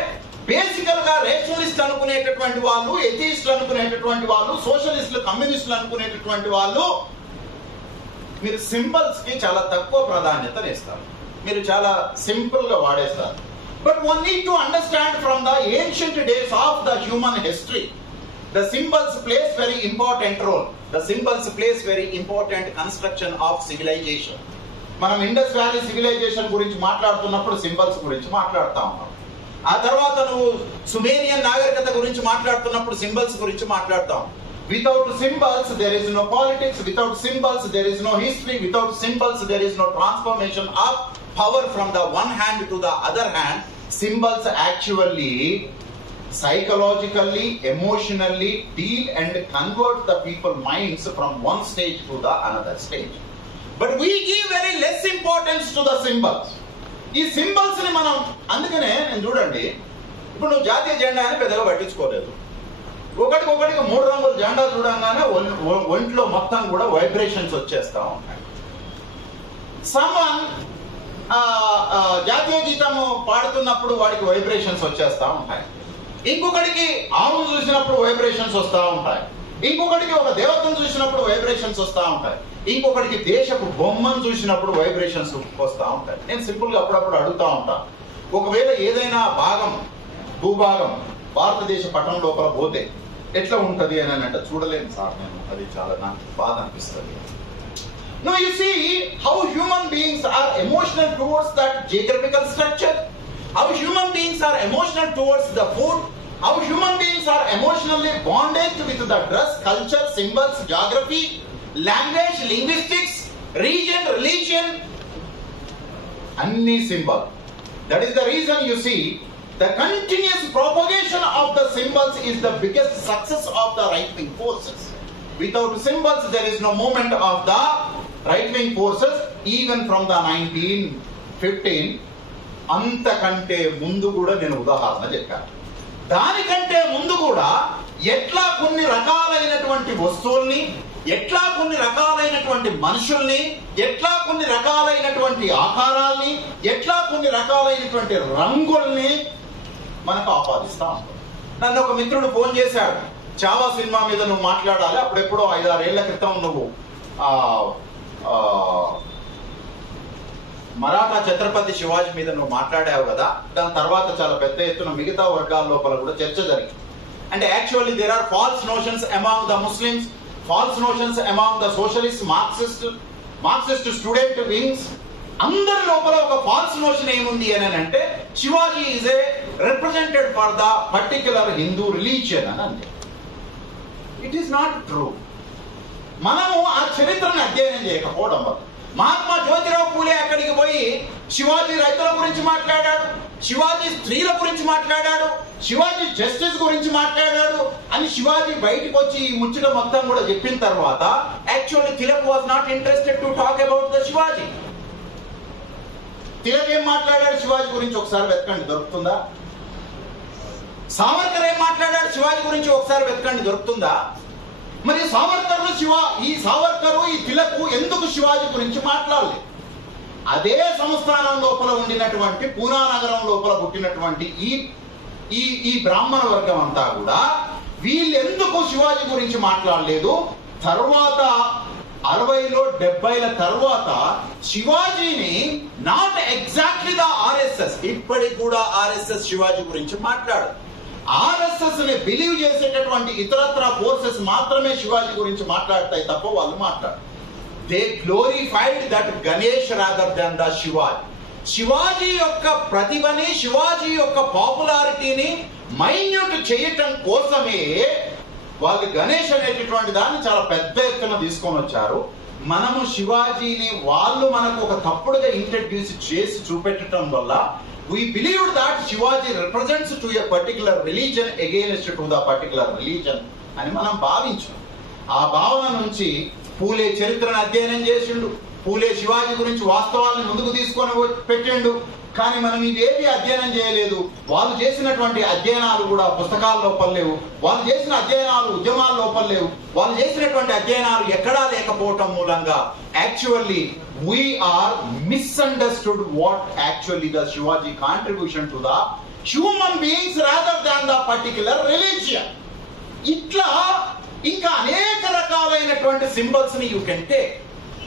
బేసికల్ గా రేషనలిస్ట్ అనుకునేటటువంటి వాళ్ళు, ఎథియిస్టులు అనుకునేటటువంటి వాళ్ళు, సోషలిస్టులు, కమ్యూనిస్టులు అనుకునేటటువంటి వాళ్ళు మీరు సింబల్స్ కి చాలా తక్కువ ప్రాధాన్యత ఇస్తారు, మీరు చాలా సింపుల్ గా వాడేస్తారు. But one need to understand from the ancient days of the human history, the symbols plays very important role. The symbols plays very important construction of civilization. మనం ఇండస్ వ్యాలీ సివిలైజేషన్ గురించి మాట్లాడుతున్నప్పుడు సింబల్స్ గురించి మాట్లాడుతూ ఉన్నాం. ఆ తర్వాత నువ్వు సుమేరియన్ నాగరికత గురించి మాట్లాడుతున్నప్పుడు సింబల్స్ గురించి మాట్లాడతాం. Without symbols there is no politics, without symbols there is no history, without symbols there is no transformation of power from the one hand to the other hand. Symbols actually psychologically, emotionally deal and convert the people minds from one stage to the another stage. But we give very less importance to the symbols. ఈ సింబల్స్ ని మనం, అందుకనే నేను చూడండి, ఇప్పుడు నువ్వు జాతీయ జెండా అని పెద్దగా పట్టించుకోలేదు. ఒకటికొకటికి 3 రంగుల జెండా చూడంగానే ఒంట్లో మొత్తం కూడా వైబ్రేషన్స్ వచ్చేస్తా ఉంటాయి. సమ్వన్ జాతీయ గీతము పాడుతున్నప్పుడు వాడికి వైబ్రేషన్స్ వచ్చేస్తా ఉంటాయి. ఇంకొకటికి ఆవును చూసినప్పుడు వైబ్రేషన్స్ వస్తూ ఉంటాయి. ఇంకొకటికి ఒక దేవతను చూసినప్పుడు వైబ్రేషన్స్ వస్తూ ఉంటాయి. ఇంకొకటికి దేశపు బొమ్మను చూసినప్పుడు వైబ్రేషన్స్ వస్తూ ఉంటాయి. నేను సింపుల్ గా అప్పుడప్పుడు అడుగుతా ఉంటాను, ఒకవేళ ఏదైనా భాగం, భూభాగం భారతదేశ పట్టణం లోపల పోతే ఎట్లా ఉంటది అని అంటే, చూడలేను సార్ నేను, అది చాలా నాకు బాధ అనిపిస్తుంది. Now you see how human beings are emotional towards that geographical structure, how human beings are emotional towards the food, how human beings are emotionally bonded with the dress, culture, symbols, geography, language, linguistics, region, religion, anni symbol. That is the reason you see the continuous propagation of the symbols is the biggest success of the right-wing forces. Without symbols there is no movement of the right-wing forces, even from the 1915. అంతకంటే ముందు కూడా నేను ఉదాహరణ చెప్పాను. దానికంటే ముందు కూడా ఎట్లా కొన్ని రకాలైనటువంటి వస్తువుల్ని, ఎట్లా కొన్ని రకాలైనటువంటి మనుషుల్ని, ఎట్లా కొన్ని రకాలైనటువంటి ఆకారాల్ని, ఎట్లా కొన్ని రకాలైనటువంటి రంగుల్ని మనకు ఆపాదిస్తా ఉంటాం. నన్ను ఒక మిత్రుడు ఫోన్ చేశాడు, చావా సినిమా మీద నువ్వు మాట్లాడాలి, అప్పుడెప్పుడో 5-6 ఏళ్ల క్రితం నువ్వు మరాఠా ఛత్రపతి శివాజీ మీద నువ్వు మాట్లాడావు కదా, దాని తర్వాత చాలా పెద్ద ఎత్తున మిగతా వర్గాల లోపల కూడా చర్చ జరిగింది. అంటే actually there are false notions among the Muslims, false notions among the socialist, Marxist student wings. అందరి లోపల ఒక ఫాల్స్ నోషన్ ఏముంది అని అంటే, Shivaji is a represented for the particular Hindu religion అని అంటే. It is not true. మనము ఆ చరిత్రను అధ్యయనం చేయకపోవడం వల్ల. మహాత్మా జ్యోతిరావు పూలే అక్కడికి పోయి శివాజీ రైతుల గురించి మాట్లాడాడు, శివాజీ స్త్రీల గురించి మాట్లాడాడు, శివాజీ జస్టిస్ గురించి మాట్లాడాడు అని శివాజీ బయటకు వచ్చి ఈ ముచ్చట మొత్తం కూడా చెప్పిన తర్వాత actually Tilak was not interested to talk about the Shivaji. Tilak ఏం మాట్లాడాడు శివాజీ గురించి ఒకసారి వెతకండి, దొరుకుతుందా? సావర్కర్ ఏం మాట్లాడాడు శివాజీ గురించి ఒకసారి వెతకండి, దొరుకుతుందా? మరి సావర్కరు ఈ తిలక్ ఎందుకు శివాజీ గురించి మాట్లాడలేదు? అదే సంస్థానం లోపల ఉండినటువంటి పూనా నగరం లోపల పుట్టినటువంటి ఈ బ్రాహ్మణ వర్గం అంతా కూడా వీళ్ళు ఎందుకు శివాజీ గురించి మాట్లాడలేదు? తర్వాత 60లో 70ల తర్వాత శివాజీని నాట్ ఎగ్జాక్ట్లీ ద ఆర్ఎస్ఎస్, ఇప్పటికి కూడా ఆర్ఎస్ఎస్ శివాజీ గురించి మాట్లాడు. ఆర్ఎస్ఎస్ ని బిలీవ్ చేసేటటువంటి ఇతరత్ర ఫోర్సెస్ మాత్రమే శివాజీ గురించి మాట్లాడతాయి తప్ప వాళ్ళు మాట్లాడరు. They glorified that Ganesh rather than the Shivaji. Shivaji యొక్క ప్రతిభని, శివాజీ యొక్క పాపులారిటీని మైన్యూట్ చేయటం కోసమే వాళ్ళు గణేష్ అనేటటువంటి దాన్ని చాలా పెద్ద ఎత్తున తీసుకొని వచ్చారు. మనము శివాజీని వాళ్ళు మనకు ఒక తప్పుడుగా ఇంట్రడ్యూస్ చేసి చూపెట్టడం వల్ల we believed that Shivaji represents to a particular religion against to the particular religion అని మనం భావించాం. ఆ భావన నుంచి పూలే చరిత్రను అధ్యయనం చేసిండు, పూలే శివాజీ గురించి వాస్తవాలను ముందుకు తీసుకొని పెట్టిండు. కానీ మనం ఇవేవి అధ్యయనం చేయలేదు. వాళ్ళు చేసినటువంటి అధ్యయనాలు కూడా పుస్తకాల లోపల లేవు, వాళ్ళు చేసిన అధ్యయనాలు ఉద్యమాల లోపల లేవు, వాళ్ళు చేసినటువంటి అధ్యయనాలు ఎక్కడా లేకపోవటం మూలంగా actually we are misunderstood what actually the Shivaji contribution to the human beings rather than the particular religion. ఇట్లా ఇంకా అనేక రకాలైనటువంటి సింబల్స్ ని యూ కెన్ టేక్.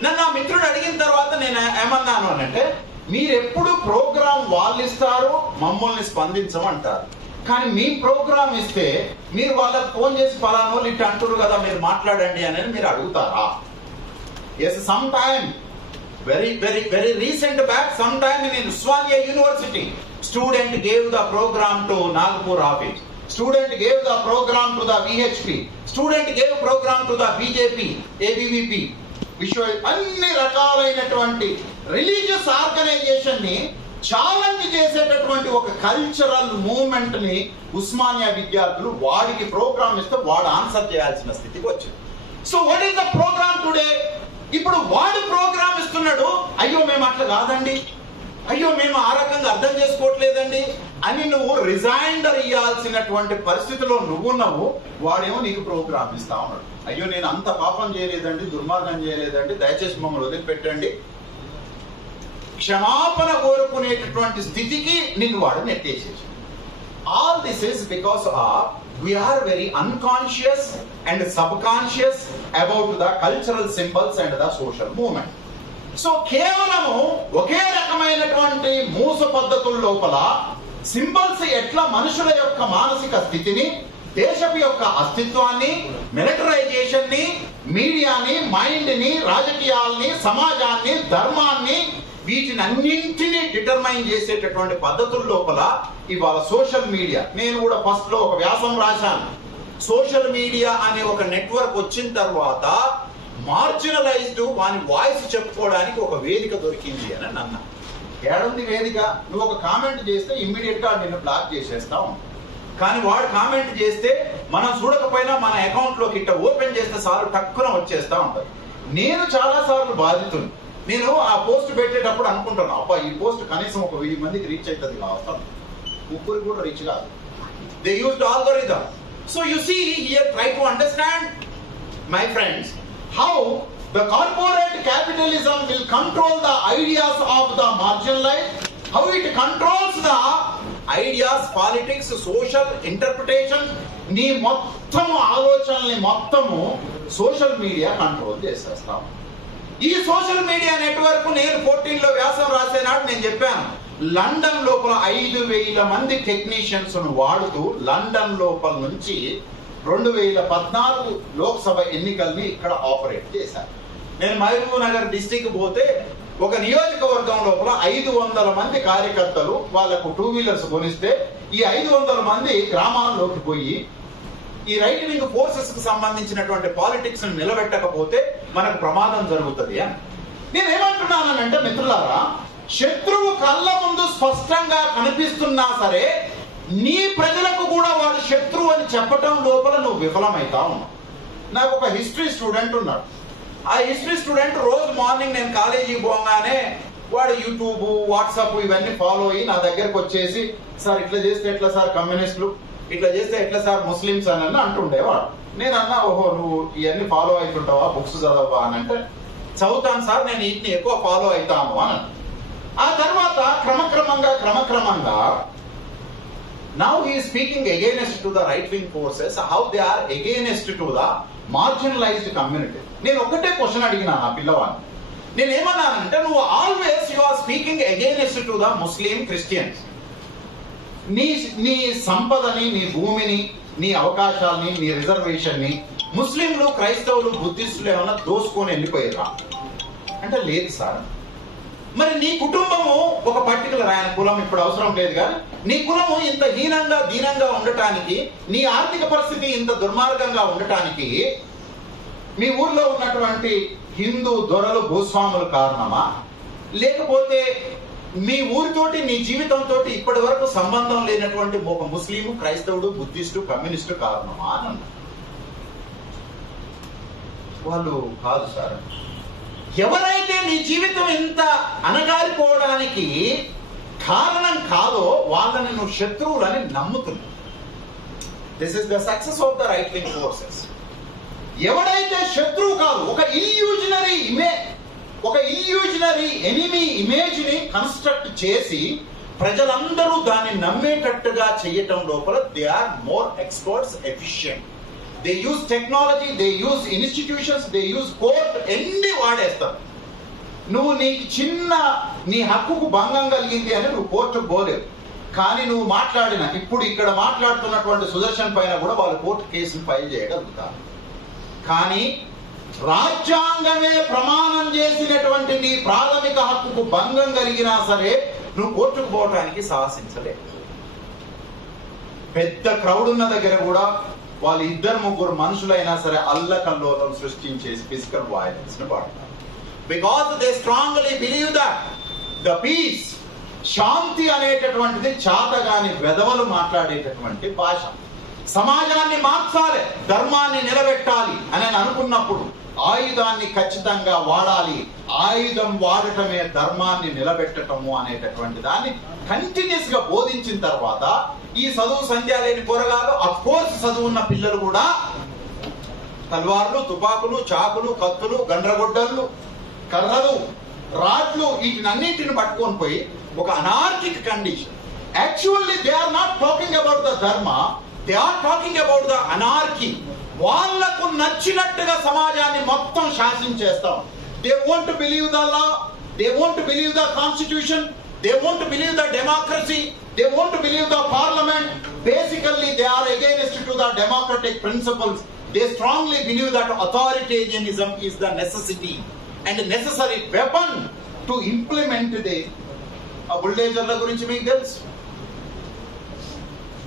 నన్ను ఆ మిత్రుడు అడిగిన తర్వాత నేను ఏమన్నాను అంటే, మీరెప్పుడు ప్రోగ్రాం వాళ్ళు ఇస్తారు, మమ్మల్ని స్పందించమంటారు. కానీ మీ ప్రోగ్రామ్ ఇస్తే మీరు వాళ్ళకి ఫోన్ చేసి ఫలానా వాళ్ళు ఇట్లా అంటారు కదా మీరు మాట్లాడండి అని మీరు అడుగుతారా? Yes, some time very recent back, sometime in Usmania University, student gave the program to Nagpur office, student gave the program to the VHP, student gave program to the BJP, ABVP, అన్ని రకాలైనటువంటి రిలీజియస్ ఆర్గనైజేషన్ ని ఛాలెంజ్ చేసేటటువంటి ఒక కల్చరల్ మూవ్మెంట్ ని ఉస్మానియా విద్యార్థులు వాడికి ప్రోగ్రామ్ ఇస్తే వాడు ఆన్సర్ చేయాల్సిన స్థితికి వచ్చింది. So what is the program today? ఇప్పుడు వాడు ప్రోగ్రామ్ ఇస్తున్నాడు, అయ్యో మేము అట్లా కాదండి, అయ్యో మేము ఆ రకంగా అర్థం చేసుకోవట్లేదండి అని నువ్వు రిజైండర్ ఇవ్వాల్సినటువంటి పరిస్థితిలో నువ్వున్నావు. వాడేమో నీకు ప్రోగ్రామ్ ఇస్తా ఉన్నాడు, అయ్యో నేను అంత పాపం చేయలేదండి, దుర్మార్గం చేయలేదండి, దయచేసి మమ్మల్ని వదిలిపెట్టండి, క్షమాపణ కోరుకునేటటువంటి స్థితికి నిన్ను వాడు నెట్టేసేసి. All this is because of we are very unconscious and subconscious about the cultural symbols and the social movement. So కేవలము ఒకే రకమైనటువంటి మూస పద్ధతుల లోపల సింబల్స్ ఎట్లా మనుషుల యొక్క మానసిక స్థితిని, దేశపు యొక్క అస్తిత్వాన్ని, మిలిటరైజేషన్ ని, మీడియాని, మైండ్ ని, రాజకీయాల్ని, సమాజాన్ని, ధర్మాన్ని, వీటిని అన్నింటినీ డిటర్మైన్ చేసేటటువంటి పద్ధతుల లోపల ఇవాళ సోషల్ మీడియా, నేను కూడా ఫస్ట్ లో ఒక వ్యాసం రాశాను, సోషల్ మీడియా అనే ఒక నెట్వర్క్ వచ్చిన తర్వాత మార్జినలైజ్డ్ వాని వాయిస్ చెప్పుకోవడానికి ఒక వేదిక దొరికింది అని అన్నా. ఏడుంది వేదిక? నువ్వు ఒక కామెంట్ చేస్తే ఇమ్మీడియట్ గా నిన్ను బ్లాక్ చేసేస్తాం. కానీ వాడు కామెంట్ చేస్తే మనం చూడకపోయినా మన అకౌంట్ లోకి ఇట్లా ఓపెన్ చేస్తే సార్లు టక్కున వచ్చేస్తా ఉంటారు. నేను చాలా సార్లు బాధితుని. నేను ఆ పోస్ట్ పెట్టేటప్పుడు అనుకుంటాను, అబ్బా ఈ పోస్ట్ కనీసం ఒక 1000 మందికి రీచ్ అవుతుంది కావస్తాం, 3 కూడా రీచ్ కాదు. They used algorithm. So you see here, try to understand, my friends, how the corporate capitalism will control the ideas of the marginalized, how it controls the ideas, politics, social interpretation. నీ మొత్తం ఆలోచనల్ని మొత్తము సోషల్ మీడియా కంట్రోల్ చేసేస్తాం. ఈ సోషల్ మీడియా నెట్వర్క్ నేను 14 లో వ్యాసం రాసేనాడు నేను చెప్పాను, లండన్ లోపల 5000 మంది టెక్నీషియన్స్ ను వాడుతూ లండన్ లోపల నుంచి 2014 లోక్సభ ఎన్నికల్ని ఇక్కడ ఆపరేట్ చేశారు. నేను మహబూబ్ నగర్ డిస్టిక్ పోతే ఒక నియోజకవర్గం లోపల 500 మంది కార్యకర్తలు వాళ్లకు 2 వీలర్స్ కొనిస్తే ఈ 500 మంది గ్రామాల్లోకి పోయి ఈ రైట్ వింగ్ ఫోర్సెస్ కు సంబంధించినటువంటి పాలిటిక్స్ ను నిలబెట్టకపోతే మనకు ప్రమాదం జరుగుతుంది అని. నేనేమంటున్నానంటే మిత్రులారా, శత్రువు కళ్ళ ముందు స్పష్టంగా కనిపిస్తున్నా సరే నీ ప్రజలకు కూడా వాడు శత్రువు అని చెప్పటం లోపల నువ్వు విఫలమైతా ఉన్నావు. నాకు ఒక హిస్టరీ స్టూడెంట్ ఉన్నాడు. ఆ హిస్టరీ స్టూడెంట్ రోజు మార్నింగ్ నేను కాలేజీకి పోగానే వాడు యూట్యూబ్, వాట్సాప్ ఇవన్నీ ఫాలో అయ్యి నా దగ్గరకు వచ్చేసి, సార్ ఇట్లా చేస్తే ఎట్లా సార్ కమ్యూనిస్టులు, ఇట్లా చేస్తే ఎట్లా సార్ ముస్లిమ్స్ అని అంటుండేవాడు. నేను అన్నా, ఓహో నువ్వు ఇవన్నీ ఫాలో అవుతుంటావా, బుక్స్ చదవా అని అంటే, చదువుతాను సార్, నేను వీటిని ఎక్కువ ఫాలో అవుతాను అని. ఆ తర్వాత క్రమక్రమంగా now he is speaking against to the right wing forces, how they are against to the marginalized community. నేను ఒకటే క్వశ్చన్ అడిగినా ఆ పిల్లవాడిని. నేను ఏమన్నానంటే, నువ్వు always you are speaking against to the Muslim Christians. నీ సంపదని, నీ భూమిని, నీ అవకాశాలని, నీ రిజర్వేషన్ని ముస్లింలు, క్రైస్తవులు, బుద్ధిస్టులు ఏమన్నా దోసుకొని వెళ్ళిపోయారా అంటే లేదు సార్. మరి నీ కుటుంబము ఒక పర్టికులర్, ఆయన కులం ఇప్పుడు అవసరం లేదు కానీ, నీ కులము ఇంత హీనంగా దీనంగా ఉండటానికి, నీ ఆర్థిక పరిస్థితి ఇంత దుర్మార్గంగా ఉండటానికి మీ ఊర్లో ఉన్నటువంటి హిందూ దొరలు, భూస్వాములు కారణమా? లేకపోతే మీ ఊరితోటి, నీ జీవితంతో ఇప్పటి వరకు సంబంధం లేనటువంటి ఒక ముస్లిం, క్రైస్తవుడు, బుద్ధిస్టు, కమ్యూనిస్టు కారణమా అని అన్నారు. వాళ్ళు కాదు సార్. ఎవరైతే నీ జీవితం ఇంత అనగారిపోవడానికి కారణం కాదో వాళ్ళని నువ్వు శత్రువులని నమ్ముతున్నావు. This is the success of the right wing forces. ఎవడైతే శత్రువు కాదు, ఒక ఇల్యూజనరీ ఎనిమీ ఇమేజ్ ని కన్స్ట్రక్ట్ చేసి ప్రజలందరూ దాన్ని నమ్మేటట్టుగా చేయటం లోపల they are more experts, efficient. They use technology, they use institutions, they use court, ఎన్ని వాడేస్తారు. నువ్వు నీ హక్కుకు భంగం కలిగింది అని నువ్వు కోర్టుకు పోలేవు. కానీ నువ్వు ఇప్పుడు ఇక్కడ మాట్లాడుతున్నటువంటి సుదర్శన్ పైన కూడా వాళ్ళు కోర్టు కేసులు ఫైల్ చేయగలుగుతారు. కానీ రాజ్యాంగమే ప్రమాణం చేసినటువంటి నీ ప్రాథమిక హక్కుకు భంగం కలిగినా సరే నువ్వు కోర్టుకు పోవటానికి సాహసించలేదు. పెద్ద క్రౌడ్ ఉన్న దగ్గర కూడా వాళ్ళు 2-3 మనుషులైనా సరే అల్లకల్లోలం సృష్టించే ఫిజికల్ వయలెన్స్ ని వాడతారు. Because they strongly believe that the peace, శాంతి అనేటటువంటిది చాతగాని వెధవలు మాట్లాడేటటువంటి భాష. సమాజాన్ని మార్చాలి, ధర్మాన్ని నిలబెట్టాలి అని అనుకున్నప్పుడు ఆయుధాన్ని ఖచ్చితంగా వాడాలి. ఆయుధం వాడటమే ధర్మాన్ని నిలబెట్టటము అనేటటువంటి దాన్ని కంటిన్యూస్ గా బోధించిన తర్వాత ఈ చదువు సంధ్య లేని పోరగాలు, అఫ్ కోర్స్ చదువున్న పిల్లలు కూడా తల్వార్లు, తుపాకులు, చాకులు, కత్తులు, గండ్రగొడ్డళ్ళు, కర్రలు, రాడ్లు వీటినన్నింటిని పట్టుకొని పోయి ఒక anarchic condition. Actually they are not talking about the dharma, they are talking about the anarchy. వాళ్లకు నచ్చినట్టుగా సమాజాన్ని మొత్తం శాసించేస్తాం. They won't believe the law, they won't believe the constitution, they won't believe the democracy, they won't believe the parliament. Basically they are against to the democratic principles. They strongly believe that authoritarianism is the necessity and necessary weapon to implement the బుల్డేజర్ల గురించి మీకు తెలుసు.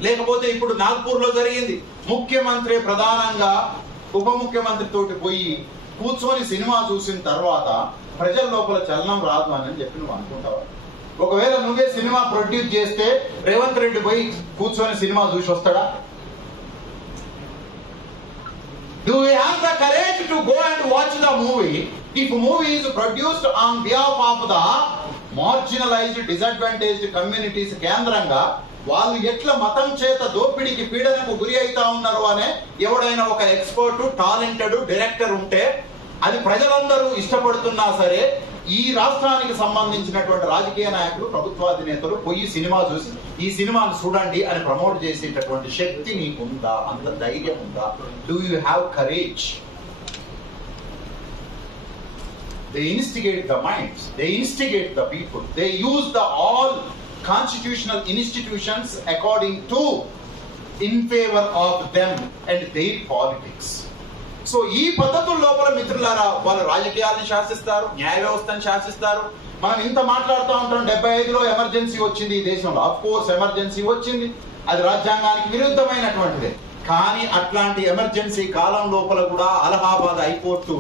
లేకపోతే ఇప్పుడు నాగ్పూర్ లో జరిగింది, ముఖ్యమంత్రి ప్రధానంగా ఉప ముఖ్యమంత్రి తోటి పోయి కూర్చొని సినిమా చూసిన తర్వాత ప్రజల లోపల చలనం రాదు అని చెప్పి నువ్వు అనుకుంటావా? ఒకవేళ నువ్వే సినిమా ప్రొడ్యూస్ చేస్తే రేవంత్ రెడ్డి పోయి కూర్చొని సినిమా చూసి వస్తాడా? Do we have the courage to go and watch the movie if movie is produced on behalf of the marginalized, disadvantaged communities? కేంద్రంగా వాళ్ళు ఎట్లా మతం చేత దోపిడీకి, పీడనకు గురి అవుతా ఉన్నారు అనే ఎవడైనా ఒక ఎక్స్పర్ట్, టాలెంటెడ్ డైరెక్టర్ ఉంటే అది ప్రజలందరూ ఇష్టపడుతున్నా సరే ఈ రాష్ట్రానికి సంబంధించినటువంటి రాజకీయ నాయకులు, ప్రభుత్వాధినేతలు పోయి సినిమా చూసి ఈ సినిమాను చూడండి అని ప్రమోట్ చేసేటటువంటి శక్తి నీకుందా? అంత ధైర్యం ఉందా? Do you have courage? They instigate the minds, they instigate the people, they use the all constitutional institutions according to, in favor of them and their politics. So ఈ పద్ధతుల లోపల మిత్రులారా వాళ్ళు రాజకీయాలను శాసిస్తారు, న్యాయ వ్యవస్థను శాసిస్తారు. మనం ఇంత మాట్లాడుతూ ఉంటాం, 75లో ఎమర్జెన్సీ వచ్చింది ఈ దేశంలో. అఫ్ కోర్స్ ఎమర్జెన్సీ వచ్చింది, అది రాజ్యాంగానికి విరుద్ధమైనటువంటిదే. కానీ అట్లాంటి ఎమర్జెన్సీ కాలం లోపల కూడా అలహాబాద్ హైకోర్టు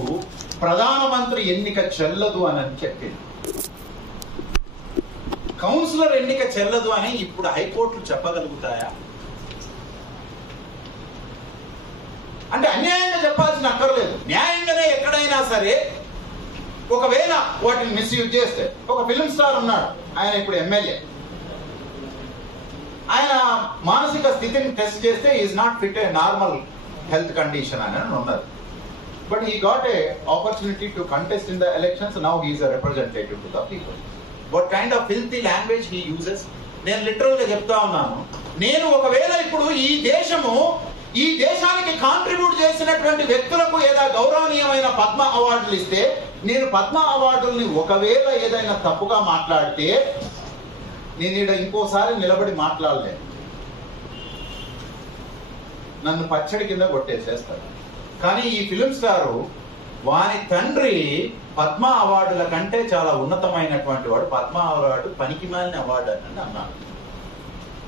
ప్రధానమంత్రి ఎన్నిక చెల్లదు అని చెప్పింది. కౌన్సిలర్ ఎన్నిక చెల్లదు అని ఇప్పుడు హైకోర్టులు చెప్పగలుగుతాయా? అంటే అన్యాయంగా చెప్పాల్సిన అక్కర్లేదు, న్యాయంగానే ఎక్కడైనా సరే ఒకవేళ వాటిని మిస్యూజ్ చేస్తే. ఒక ఫిల్మ్ స్టార్ ఉన్నాడు, ఆయన ఇప్పుడు ఎమ్మెల్యే. ఆయన మానసిక స్థితిని టెస్ట్ చేస్తే is not fit A normal health condition అని ఉన్నది. But he got a opportunity to contest in the elections. Now he is a representative to the people. What kind of filthy language he uses. నేను లిటరల్ గా చెప్తా ఉన్నాను, నేను ఒకవేళ ఇప్పుడు ఈ దేశానికి కాంట్రిబ్యూట్ చేసినటువంటి వ్యక్తులకు ఏదైనా గౌరవనీయమైన పద్మ అవార్డులు ఇస్తే, నేను పద్మ అవార్డుల్ని ఒకవేళ ఏదైనా తప్పుగా మాట్లాడితే నేను ఇక్కడ ఇంకోసారి నిలబడి మాట్లాడలేను. నన్ను పచ్చడి కింద కొట్టేసేస్తాడు. కానీ ఈ ఫిలిం స్టారు వాని తండ్రి పద్మ అవార్డుల కంటే చాలా ఉన్నతమైనటువంటి వాడు. పద్మ అవార్డు పనికిమాలిన అవార్డు అని అన్నాడు.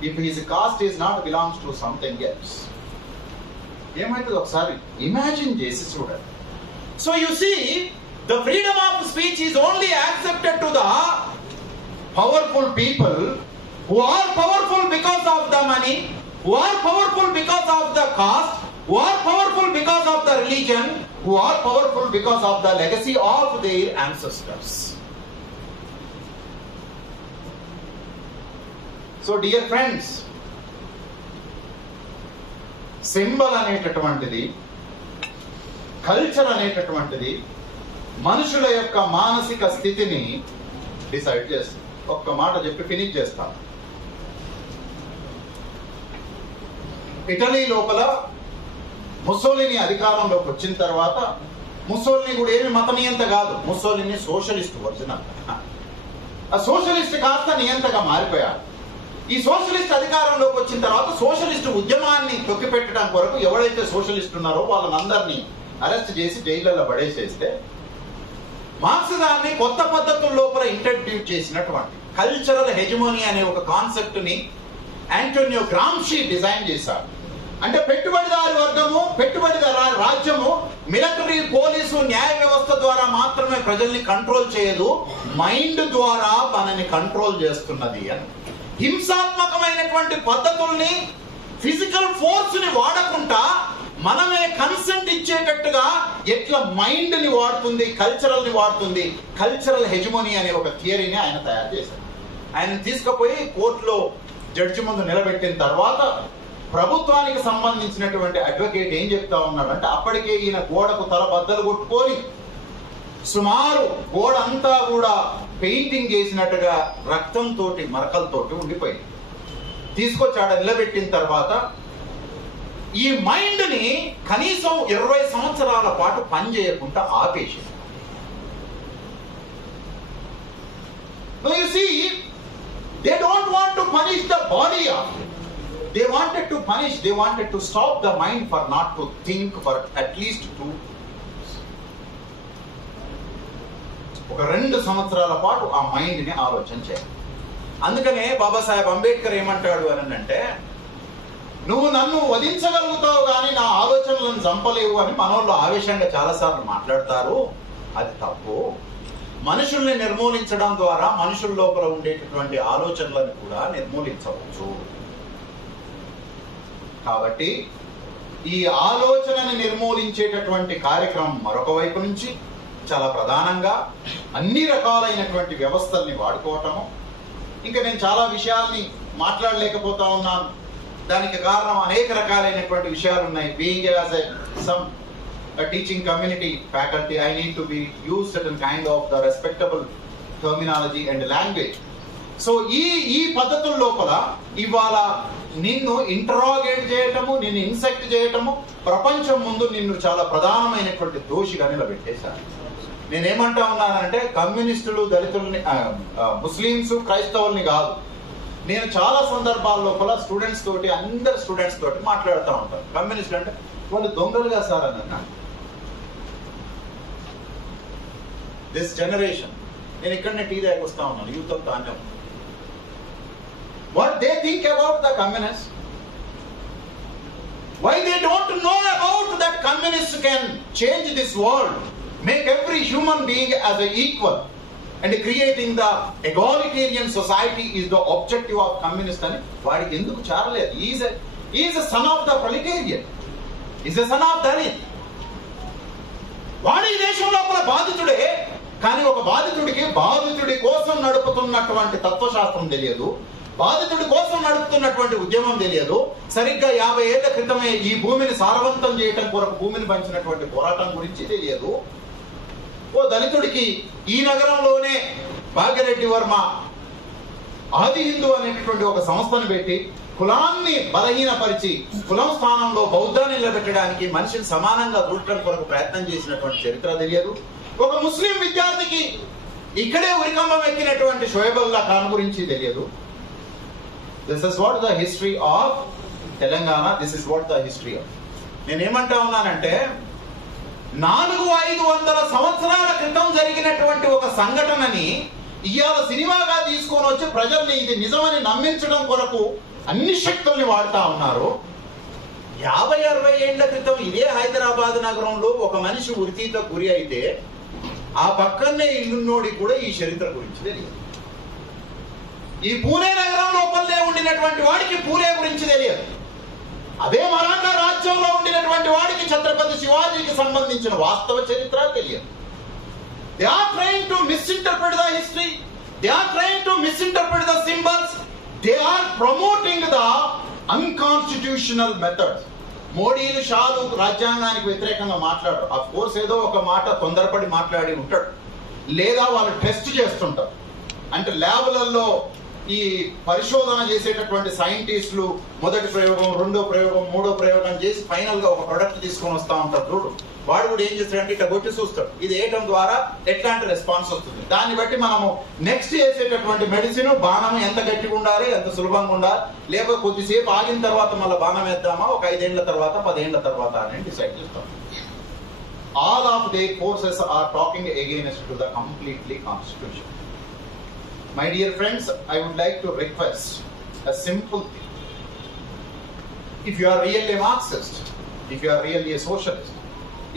If his caste is not belongs to something else, ఏమైతుంది ఒకసారి ఇమాజిన్ చేసి చూడండి. So you see, the freedom of speech is only accepted to the powerful people who are powerful because of the money, who are powerful because of the caste, who are powerful because of the religion, who are powerful because of the legacy of their ancestors. So dear friends, symbol అనేటటువంటిది, కల్చర్ అనేటటువంటిది మనుషుల యొక్క మానసిక స్థితిని డిసైడ్ చేస్తుంది. ఒక్క మాట చెప్పి ఫినిష్ చేస్తాను. ఇటలీ లోపల ముస్సోలిని అధికారంలోకి వచ్చిన తర్వాత, ముస్సోలిని కూడా ఏమి మత నియంత కాదు, ముస్సోలిని సోషలిస్ట్ ఒరిజినల్. ఆ సోషలిస్ట్ కాస్త నియంతగా మారిపోయారు. ఈ సోషలిస్ట్ అధికారంలోకి వచ్చిన తర్వాత సోషలిస్ట్ ఉద్యమాన్ని తొక్కిపెట్టడం కొరకు ఎవరైతే సోషలిస్ట్ ఉన్నారో వాళ్ళందరినీ అరెస్ట్ చేసి జైళ్లలో పడేసేస్తే, మార్క్సిజాన్ని కొత్త పద్ధతుల లోపల ఇంట్రడ్యూస్ చేసినటువంటి కల్చరల్ హెజిమోనీ అనే ఒక కాన్సెప్ట్ ని ఆంటోనియో గ్రాంషి డిజైన్ చేశారు. అంటే పెట్టుబడిదారు వర్గము, పెట్టుబడిదారు రాజ్యము మిలిటరీ, పోలీసు, న్యాయ వ్యవస్థ ద్వారా మాత్రమే ప్రజల్ని కంట్రోల్ చేయదు, మైండ్ ద్వారా మనని కంట్రోల్ చేస్తున్నది అని. హింసాత్మకమైనటువంటి పద్ధతుల్ని, ఫిజికల్ ఫోర్స్ ని వాడకుండా మనమే కన్సెంట్ ఇచ్చేటట్టుగా ఎట్లా మైండ్ ని వాడుతుంది, కల్చరల్ ని వాడుతుంది. కల్చరల్ హెజిమోనీ అనే ఒక థియరీని ఆయన తయారు చేశారు. ఆయన తీసుకుపోయి కోర్టులో జడ్జి ముందు నిలబెట్టిన తర్వాత ప్రభుత్వానికి సంబంధించినటువంటి అడ్వకేట్ ఏం చెప్తా ఉన్నాడంటే, అప్పటికే ఈయన గోడకు తల బద్దలు కొట్టుకొని సుమారు గోడ అంతా కూడా పెయింటింగ్ చేసినట్టుగా రక్తంతో, మరకలతోటి ఉండిపోయింది. తీసుకొచ్చాడ నిలబెట్టిన తర్వాత ఈ మైండ్ ని కనీసం 20 సంవత్సరాల పాటు పనిచేయకుండా ఆపేసింది. Now you see, they don't want to punish the body of it. They wanted to punish, they wanted to stop the mind for not to think for at least 2 years. ఒక 2 సంవత్సరాల పాటు ఆ మైండ్ ని ఆలోచన చేయాలి. అందుకనే బాబాసాహెబ్ అంబేద్కర్ ఏమంటాడు అని అంటే, నువ్వు నన్ను వధించగలుగుతావు కానీ నా ఆలోచనలను చంపలేవు అని మనోళ్ళు ఆవేశంగా చాలాసార్లు మాట్లాడతారు. అది తప్పు. మనుషుల్ని నిర్మూలించడం ద్వారా మనుషుల లోపల ఉండేటటువంటి ఆలోచనలను కూడా నిర్మూలించవచ్చు. కాబట్టి ఈ ఆలోచనని నిర్మూలించేటటువంటి కార్యక్రమం మరొక వైపు నుంచి చాలా ప్రధానంగా అన్ని రకాలైనటువంటి వ్యవస్థల్ని వాడుకోవటము. ఇంకా నేను చాలా విషయాల్ని మాట్లాడలేకపోతా ఉన్నాను. దానికి కారణం అనేక రకాలైనటువంటి విషయాలు ఉన్నాయి. Being as some teaching community faculty, I need to be use certain kind of the respectable terminology and language. So ఈ పద్ధతుల లోపల ఇవాళ నిన్ను ఇంటరాగేట్ చేయటము, నిన్ను ఇన్సెక్ట్ చేయటము, ప్రపంచం ముందు నిన్ను చాలా ప్రధానమైనటువంటి దోషిగా నిలబెట్టేశారు. నేనేమంటా ఉన్నానంటే, కమ్యూనిస్టులు దళితుల్ని, ముస్లింస్, క్రైస్తవుల్ని కాదు, నేను చాలా సందర్భాల లోపల స్టూడెంట్స్ తోటి, అందరు స్టూడెంట్స్ తోటి మాట్లాడుతూ ఉంటాను. కమ్యూనిస్టులు అంటే వాళ్ళు దొంగలుగా సార్ అని అన్నాను. దిస్ జనరేషన్, నేను ఇక్కడనే టీ దాకా వస్తా ఉన్నాను, యూత్ అంతా అన్నం. What they think about the communists? Why they don't know about that communists can change this world, make every human being as an equal, and creating the egalitarian society is the objective of communist అని వాడి ఎందుకు చారలేదు? He is a son of the proletariat, he is a son of Dalit. వాడి దేశం లోపల బాధితుడే, కానీ ఒక బాధితుడికి బాధితుడి కోసం నడుపుతున్నటువంటి తత్వశాస్త్రం తెలియదు, బాధితుడి కోసం నడుపుతున్నటువంటి ఉద్యమం తెలియదు. సరిగ్గా 50 ఏళ్ల క్రితమే ఈ భూమిని సారవంతం చేయటం కొరకు భూమిని పంచినటువంటి పోరాటం గురించి తెలియదు. ఓ దళితుడికి ఈ నగరంలోనే భాగ్యరెడ్డి వర్మ ఆది హిందూ అనేటటువంటి ఒక సంస్థను పెట్టి కులాన్ని బలహీనపరిచి కులం స్థానంలో బౌద్ధాన్ని నిలబెట్టడానికి, మనిషిని సమానంగా చూడటం కొరకు ప్రయత్నం చేసినటువంటి చరిత్ర తెలియదు. ఒక ముస్లిం విద్యార్థికి ఇక్కడే ఉరికంబం ఎక్కినటువంటి షోయబుల్లా ఖాన్ గురించి తెలియదు. This is what the history of Telangana. This is what the history of. నేనేమంటా ఉన్నానంటే 400-500 సంవత్సరాల క్రితం జరిగినటువంటి ఒక సంఘటనని ఇవాళ సినిమాగా తీసుకొని వచ్చి ప్రజల్ని ఇది నిజమని నమ్మించడం కొరకు అన్ని శక్తుల్ని వాడుతా ఉన్నారు. 50-60 ఏళ్ల క్రితం ఇదే హైదరాబాద్ నగరంలో ఒక మనిషి ఉరితీతో గురి అయితే ఆ పక్కనే ఇల్లున్నోడికి కూడా ఈ చరిత్ర గురించి తెలియదు. ఈ పూణే నగరం లోపలే ఉండినటువంటి వాడికి పూణే గురించి తెలియదు. అదే మరాఠా రాజ్యంలో ఉండినటువంటి వాడికి ఛత్రపతి శివాజీకి సంబంధించిన వాస్తవ చరిత్ర తెలియదు. They are trying to misinterpret the history. They are trying to misinterpret the symbols. They are promoting the unconstitutional methods. మోడీలు షాలు రాజ్యాంగానికి వ్యతిరేకంగా మాట్లాడరు. అఫ్ కోర్స్ ఏదో ఒక మాట తొందరపడి మాట్లాడి ఉంటాడు, లేదా వాళ్ళు టెస్ట్ చేస్తుంటారు. అంటే ల్యాబ్లలో ఈ పరిశోధన చేసేటటువంటి సైంటిస్టులు మొదటి ప్రయోగం, రెండో ప్రయోగం, మూడో ప్రయోగం చేసి ఫైనల్ గా ఒక ప్రొడక్ట్ తీసుకొని వస్తా ఉంటారు. చూడు, వాడు కూడా ఏం చేస్తాడంటే ఇట్లా కొట్టి చూస్తాడు, ఇది వేయటం ద్వారా ఎట్లాంటి రెస్పాన్స్ వస్తుంది. దాన్ని బట్టి మనము నెక్స్ట్ చేసేటటువంటి మెడిసిన్ బాణం ఎంత గట్టిగా ఉండాలి, ఎంత సులభంగా ఉండాలి, లేకపోతే కొద్దిసేపు ఆగిన తర్వాత మళ్ళీ బాణం వేద్దామా, ఒక 5 ఏళ్ల తర్వాత 10 ఏళ్ల తర్వాత అని డిసైడ్ చేస్తాం. All of their forces are talking against to the completely constitution. My dear friends, I would like to request a simple thing. If you are really a Marxist, if you are really a socialist,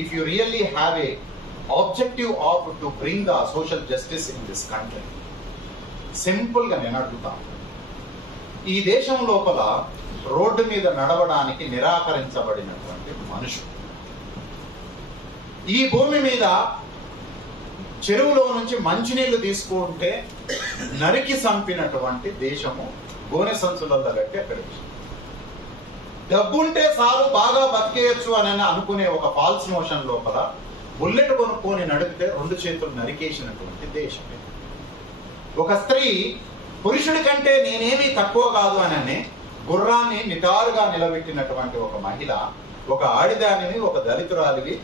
if you really have a objective of to bring the social justice in this country, simple గా నేను అడుగుతాను, ఈ దేశం లోపల రోడ్డు మీద నడవడానికి నిరాకరించబడినటువంటి మనుషులు, ఈ భూమి మీద చెరువులో నుంచి మంచినీళ్లు తీసుకుంటే నరికి చంపినటువంటి దేశము గోనె సంచులలో గట్టి అక్కడ డబ్బుంటే చాలు బాగా బతికేయచ్చు అని అనుకునే ఒక ఫాల్స్ నోషన్ లోపల బుల్లెట్ కొనుక్కొని నడిపితే 2 చేతులు నరికేసినటువంటి దేశమే. ఒక స్త్రీ పురుషుడి కంటే నేనేమీ తక్కువ కాదు అని గుర్రాన్ని నిటారుగా నిలబెట్టినటువంటి ఒక మహిళ, ఒక ఆడిదానివి, ఒక దళితురాలివి,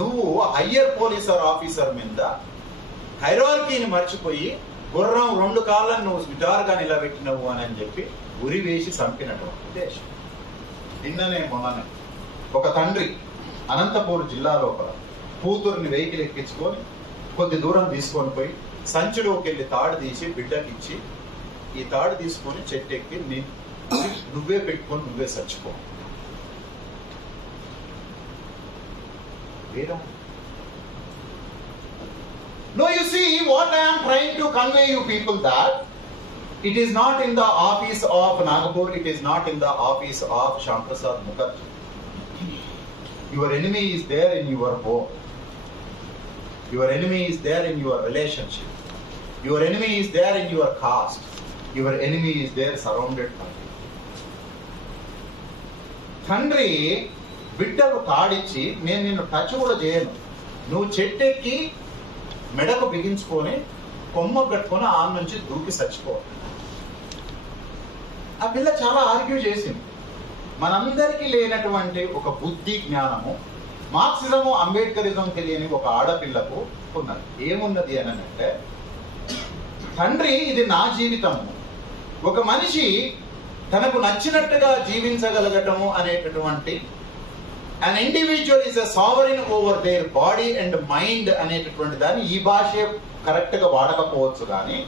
నువ్వు హయ్యర్ పోలీసర్ ఆఫీసర్ మీద హైరార్కీని మర్చిపోయి గుర్రం 2 కాళ్ళను నువ్వు నిటారుగా నిలబెట్టినవు అని చెప్పి ఉరి వేసి చంపినటువంటి దేశం. నిన్ననే మొన్ననే ఒక తండ్రి అనంతపూర్ జిల్లా లోపల కూతుర్ని వెహికల్ ఎక్కించుకొని కొద్ది దూరం తీసుకొని పోయి సంచిలోకి వెళ్ళి తాడు తీసి బిడ్డకిచ్చి, ఈ తాడు తీసుకొని చెట్టు ఎక్కి నువ్వే పెట్టుకొని నువ్వే చచ్చిపో. No, you see, what I am trying to convey you people that it is not in the office of Nagpur, it is not in the office of Shyam Prasad Mukherjee. Your enemy is there in your home. Your enemy is there in your relationship. Your enemy is there in your caste. Your enemy is there surrounded by you. తండ్రి బిడ్డకు తాడిచ్చి నేను నిన్ను టచ్ కూడా చేయను, నువ్వు చెట్టెక్కి మెడకు బిగించుకొని కొమ్మ కట్టుకొని ఆ నుంచి దూకి చచ్చిపో. ఆ పిల్ల చాలా ఆర్గ్యూ చేసింది. మనందరికీ లేనటువంటి ఒక బుద్ధి జ్ఞానము, మార్క్సిజము అంబేద్కరిజం తెలియని ఒక ఆడపిల్లకు ఉన్నది. ఏమున్నది అని అంటే, తండ్రి ఇది నా జీవితము, ఒక మనిషి తనకు నచ్చినట్టుగా జీవించగలగటము అనేటటువంటి an individual is a sovereign over their body and mind అనేటటువంటి దాన్ని ఈ భాష కరెక్ట్ గా వాడకపోవచ్చు, కానీ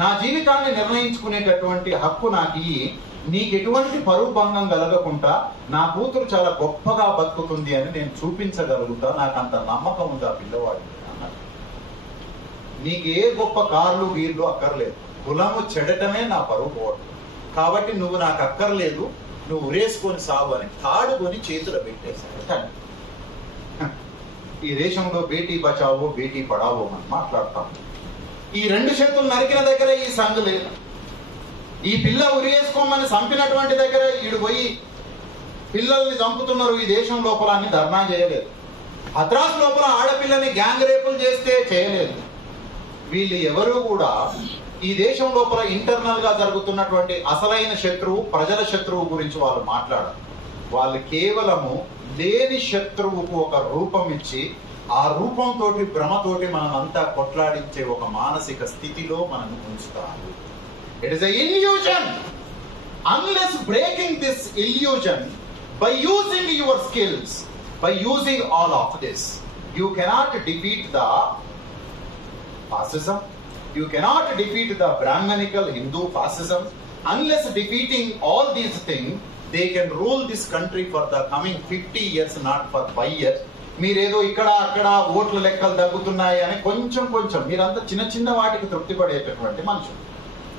నా జీవితాన్ని నిర్ణయించుకునేటటువంటి హక్కు నాకు ఇయ్యి, నీకు ఎటువంటి పరువు భంగం కలగకుండా నా కూతురు చాలా గొప్పగా బతుకుతుంది అని నేను చూపించగలుగుతా, నాకు అంత నమ్మకం ఉంది ఆ పిల్లవాడి అన్నది. నీకు ఏ గొప్ప కార్లు వీర్లు అక్కర్లేదు, కులము చెడటమే నా పరువు పోవడం, కాబట్టి నువ్వు నాకు అక్కర్లేదు, నువ్వు ఉరేసుకొని సాగు అని తాడుకొని చేతులు పెట్టేశాడు. ఈ దేశంలో బేటీ బచావో బేటీ పడావో అని మాట్లాడతాం. ఈ 2 చేతులు నరికిన దగ్గర ఈ సంఘ లేదు. ఈ పిల్ల ఉరేసుకోమని చంపినటువంటి దగ్గర ఈడు పోయి పిల్లల్ని చంపుతున్నారు ఈ దేశం లోపల అని ధర్నా చేయలేదు. హత్రాస్ లోపల ఆడపిల్లని గ్యాంగ్ రేపులు చేస్తే చేయలేదు. వీళ్ళు ఎవరు కూడా ఈ దేశం లోపల ఇంటర్నల్ గా జరుగుతున్నటువంటి అసలైన శత్రువు, ప్రజల శత్రువు గురించి వాళ్ళు మాట్లాడారు. వాళ్ళు కేవలము లేని శత్రువుకు ఒక రూపం ఇచ్చి ఆ రూపంతో భ్రమతోటి మనం అంతా కొట్లాడించే ఒక మానసిక స్థితిలో మనం ఉంచుతాము. It is a illusion. unless breaking this illusion by using your skills, by using all of this, you cannot defeat the fascism, you cannot defeat the Brahmanical Hindu fascism. Unless defeating all these things, they can rule this country for the coming 50 years, not for 5 years. మీరేదో ఇక్కడ అక్కడ ఓట్ల లెక్కలు తగ్గుతున్నాయి అని కొంచెం మీరంతా చిన్న చిన్న వాటికి తృప్తి పడేటటువంటి మనుషులు.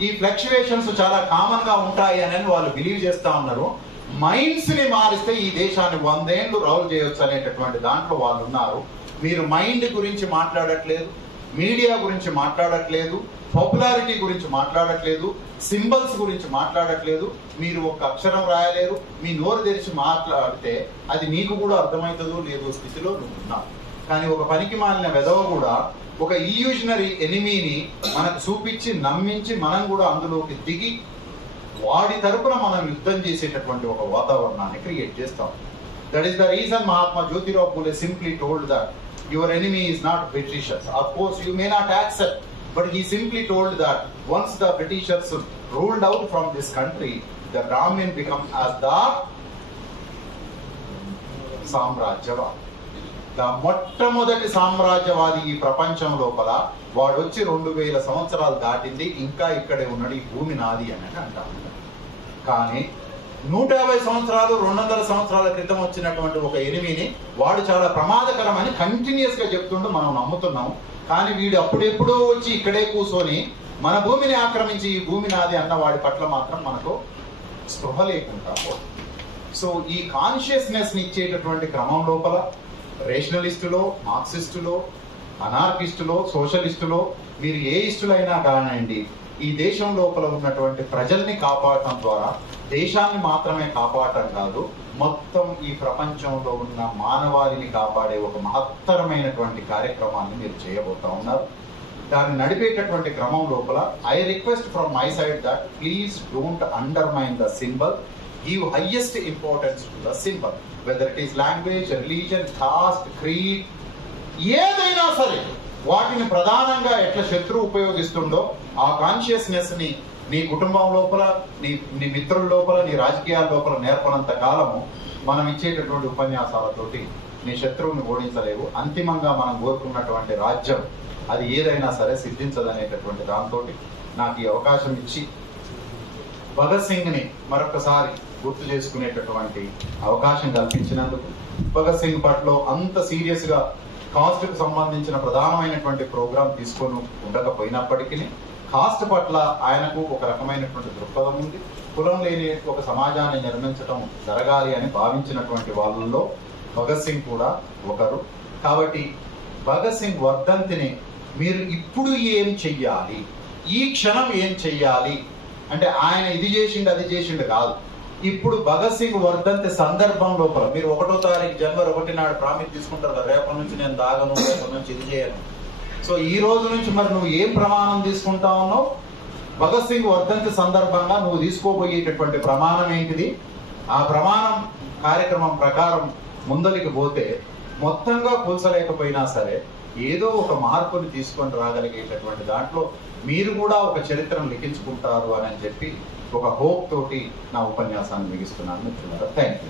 ఈ ఫ్లక్చువేషన్స్ చాలా కామన్ గా ఉంటాయి అని వాళ్ళు బిలీవ్ చేస్తా ఉన్నారు. మైండ్స్ ని మారిస్తే ఈ దేశాన్ని 100 ఏళ్ళు రౌల్ చేయొచ్చు అనేటటువంటి దాంట్లో వాళ్ళు ఉన్నారు. మీరు మైండ్ గురించి మాట్లాడట్లేదు, మీడియా గురించి మాట్లాడట్లేదు, పాపులారిటీ గురించి మాట్లాడట్లేదు, సింబల్స్ గురించి మాట్లాడట్లేదు. మీరు ఒక అక్షరం రాయలేరు. మీ నోరు తెరిచి మాట్లాడితే అది నీకు కూడా అర్థమవుతుందో లేదో స్థితిలో నువ్వు ఉన్నావు. కానీ ఒక పనికి మాలిన వెధవ కూడా ఒక ఇల్యూషనరీ ఎనిమీని మనకు చూపించి నమ్మించి మనం కూడా అందులోకి దిగి వాడి తరపున మనం యుద్ధం చేసేటటువంటి ఒక వాతావరణాన్ని క్రియేట్ చేస్తాం. That is the reason Mahatma Jyotirao Phule simply told that your enemy is not Britishers. Of course you may not accept, but he simply told that once the Britishers ruled out from this country, the Brahmin become as the సామ్రాజ్యవాది. మొట్టమొదటి సామ్రాజ్యవాది ఈ ప్రపంచం లోపల వాడు వచ్చి 2000 సంవత్సరాలు దాటింది, ఇంకా ఇక్కడే ఉన్నాడు, ఈ భూమి నాది అని అంటారు. కానీ 150 సంవత్సరాలు 200 సంవత్సరాల క్రితం వచ్చినటువంటి ఒక ఎనిమిని వాడు చాలా ప్రమాదకరమని కంటిన్యూస్ గా చెప్తుంటూ మనం నమ్ముతున్నాం. కానీ వీడు అప్పుడెప్పుడో వచ్చి ఇక్కడే కూర్చొని మన భూమిని ఆక్రమించి ఈ భూమి నాది అన్న వాడి పట్ల మాత్రం మనకు స్పృహ లేకుండా. సో ఈ కాన్షియస్నెస్ ని ఇచ్చేటటువంటి క్రమం లోపల రేషనలిస్టులో, మార్క్సిస్టులో, అనార్కిస్టులో, సోషలిస్టులో, మీరు ఏ ఇస్టులైనా కానివ్వండి, ఈ దేశం లోపల ఉన్నటువంటి ప్రజల్ని కాపాడటం ద్వారా దేశాన్ని మాత్రమే కాపాడటం కాదు, మొత్తం ఈ ప్రపంచంలో ఉన్న మానవాళిని కాపాడే ఒక మహత్తరమైనటువంటి కార్యక్రమాన్ని మీరు చేయబోతా ఉన్నారు. దాన్ని నడిపేటటువంటి క్రమం లోపల I request from my side that please don't undermine the symbol, give highest importance to the symbol, whether it is language, religion, cost, creed, ఏదైనా సరే వాటిని ప్రధానంగా ఎట్లా శత్రువు ఉపయోగిస్తుండో ఆ కాన్షియస్నెస్ ని నీ కుటుంబం లోపల, నీ మిత్రుల లోపల, నీ రాజకీయాల లోపల నేర్పనంత కాలము మనం ఇచ్చేటటువంటి ఉపన్యాసాలతోటి నీ శత్రువుని ఓడించలేవు. అంతిమంగా మనం కోరుకున్నటువంటి రాజ్యం అది ఏదైనా సరే సిద్ధించదనేటటువంటి దాంతో నాకు ఈ అవకాశం ఇచ్చి భగత్ సింగ్ ని మరొకసారి గుర్తు చేసుకునేటటువంటి అవకాశం కల్పించినందుకు, భగత్ సింగ్ పట్ల అంత సీరియస్ గా కాస్ట్ కు సంబంధించిన ప్రధానమైనటువంటి ప్రోగ్రాం తీసుకొని ఉండకపోయినప్పటికీ కాస్ట్ పట్ల ఆయనకు ఒక రకమైనటువంటి దృక్పథం ఉంది. కులం లేని ఒక సమాజాన్ని నిర్మించడం జరగాలి అని భావించినటువంటి వాళ్ళల్లో భగత్ సింగ్ కూడా ఒకరు. కాబట్టి భగత్ సింగ్ వర్ధంతిని మీరు ఇప్పుడు ఏం చెయ్యాలి, ఈ క్షణం ఏం చెయ్యాలి అంటే ఆయన ఇది చేసిండు అది చేసిండు కాదు. ఇప్పుడు భగత్ సింగ్ వర్ధంతి సందర్భం లోపల మీరు 1వ తారీఖు జనవరి 1 నాడు ప్రామిస్ తీసుకుంటారు కదా, రేపటి నుంచి నేను దాగను, రేపటి నుంచి ఇది చేయను. సో ఈ రోజు నుంచి మరి నువ్వు ఏం ప్రమాణం తీసుకుంటా ఉన్నావు? భగత్ సింగ్ వర్ధంతి సందర్భంగా నువ్వు తీసుకోబోయేటటువంటి ప్రమాణం ఏంటిది? ఆ ప్రమాణం కార్యక్రమం ప్రకారం ముందలికి పోతే మొత్తంగా కూల్చలేకపోయినా సరే ఏదో ఒక మార్పుని తీసుకొని రాగలిగేటటువంటి దాంట్లో మీరు కూడా ఒక చరిత్రను లిఖించుకుంటారు అని చెప్పి ఒక హోప్ తోటి నా ఉపన్యాసాన్ని ముగిస్తున్నాను. మిత్రులారా, థ్యాంక్ యూ.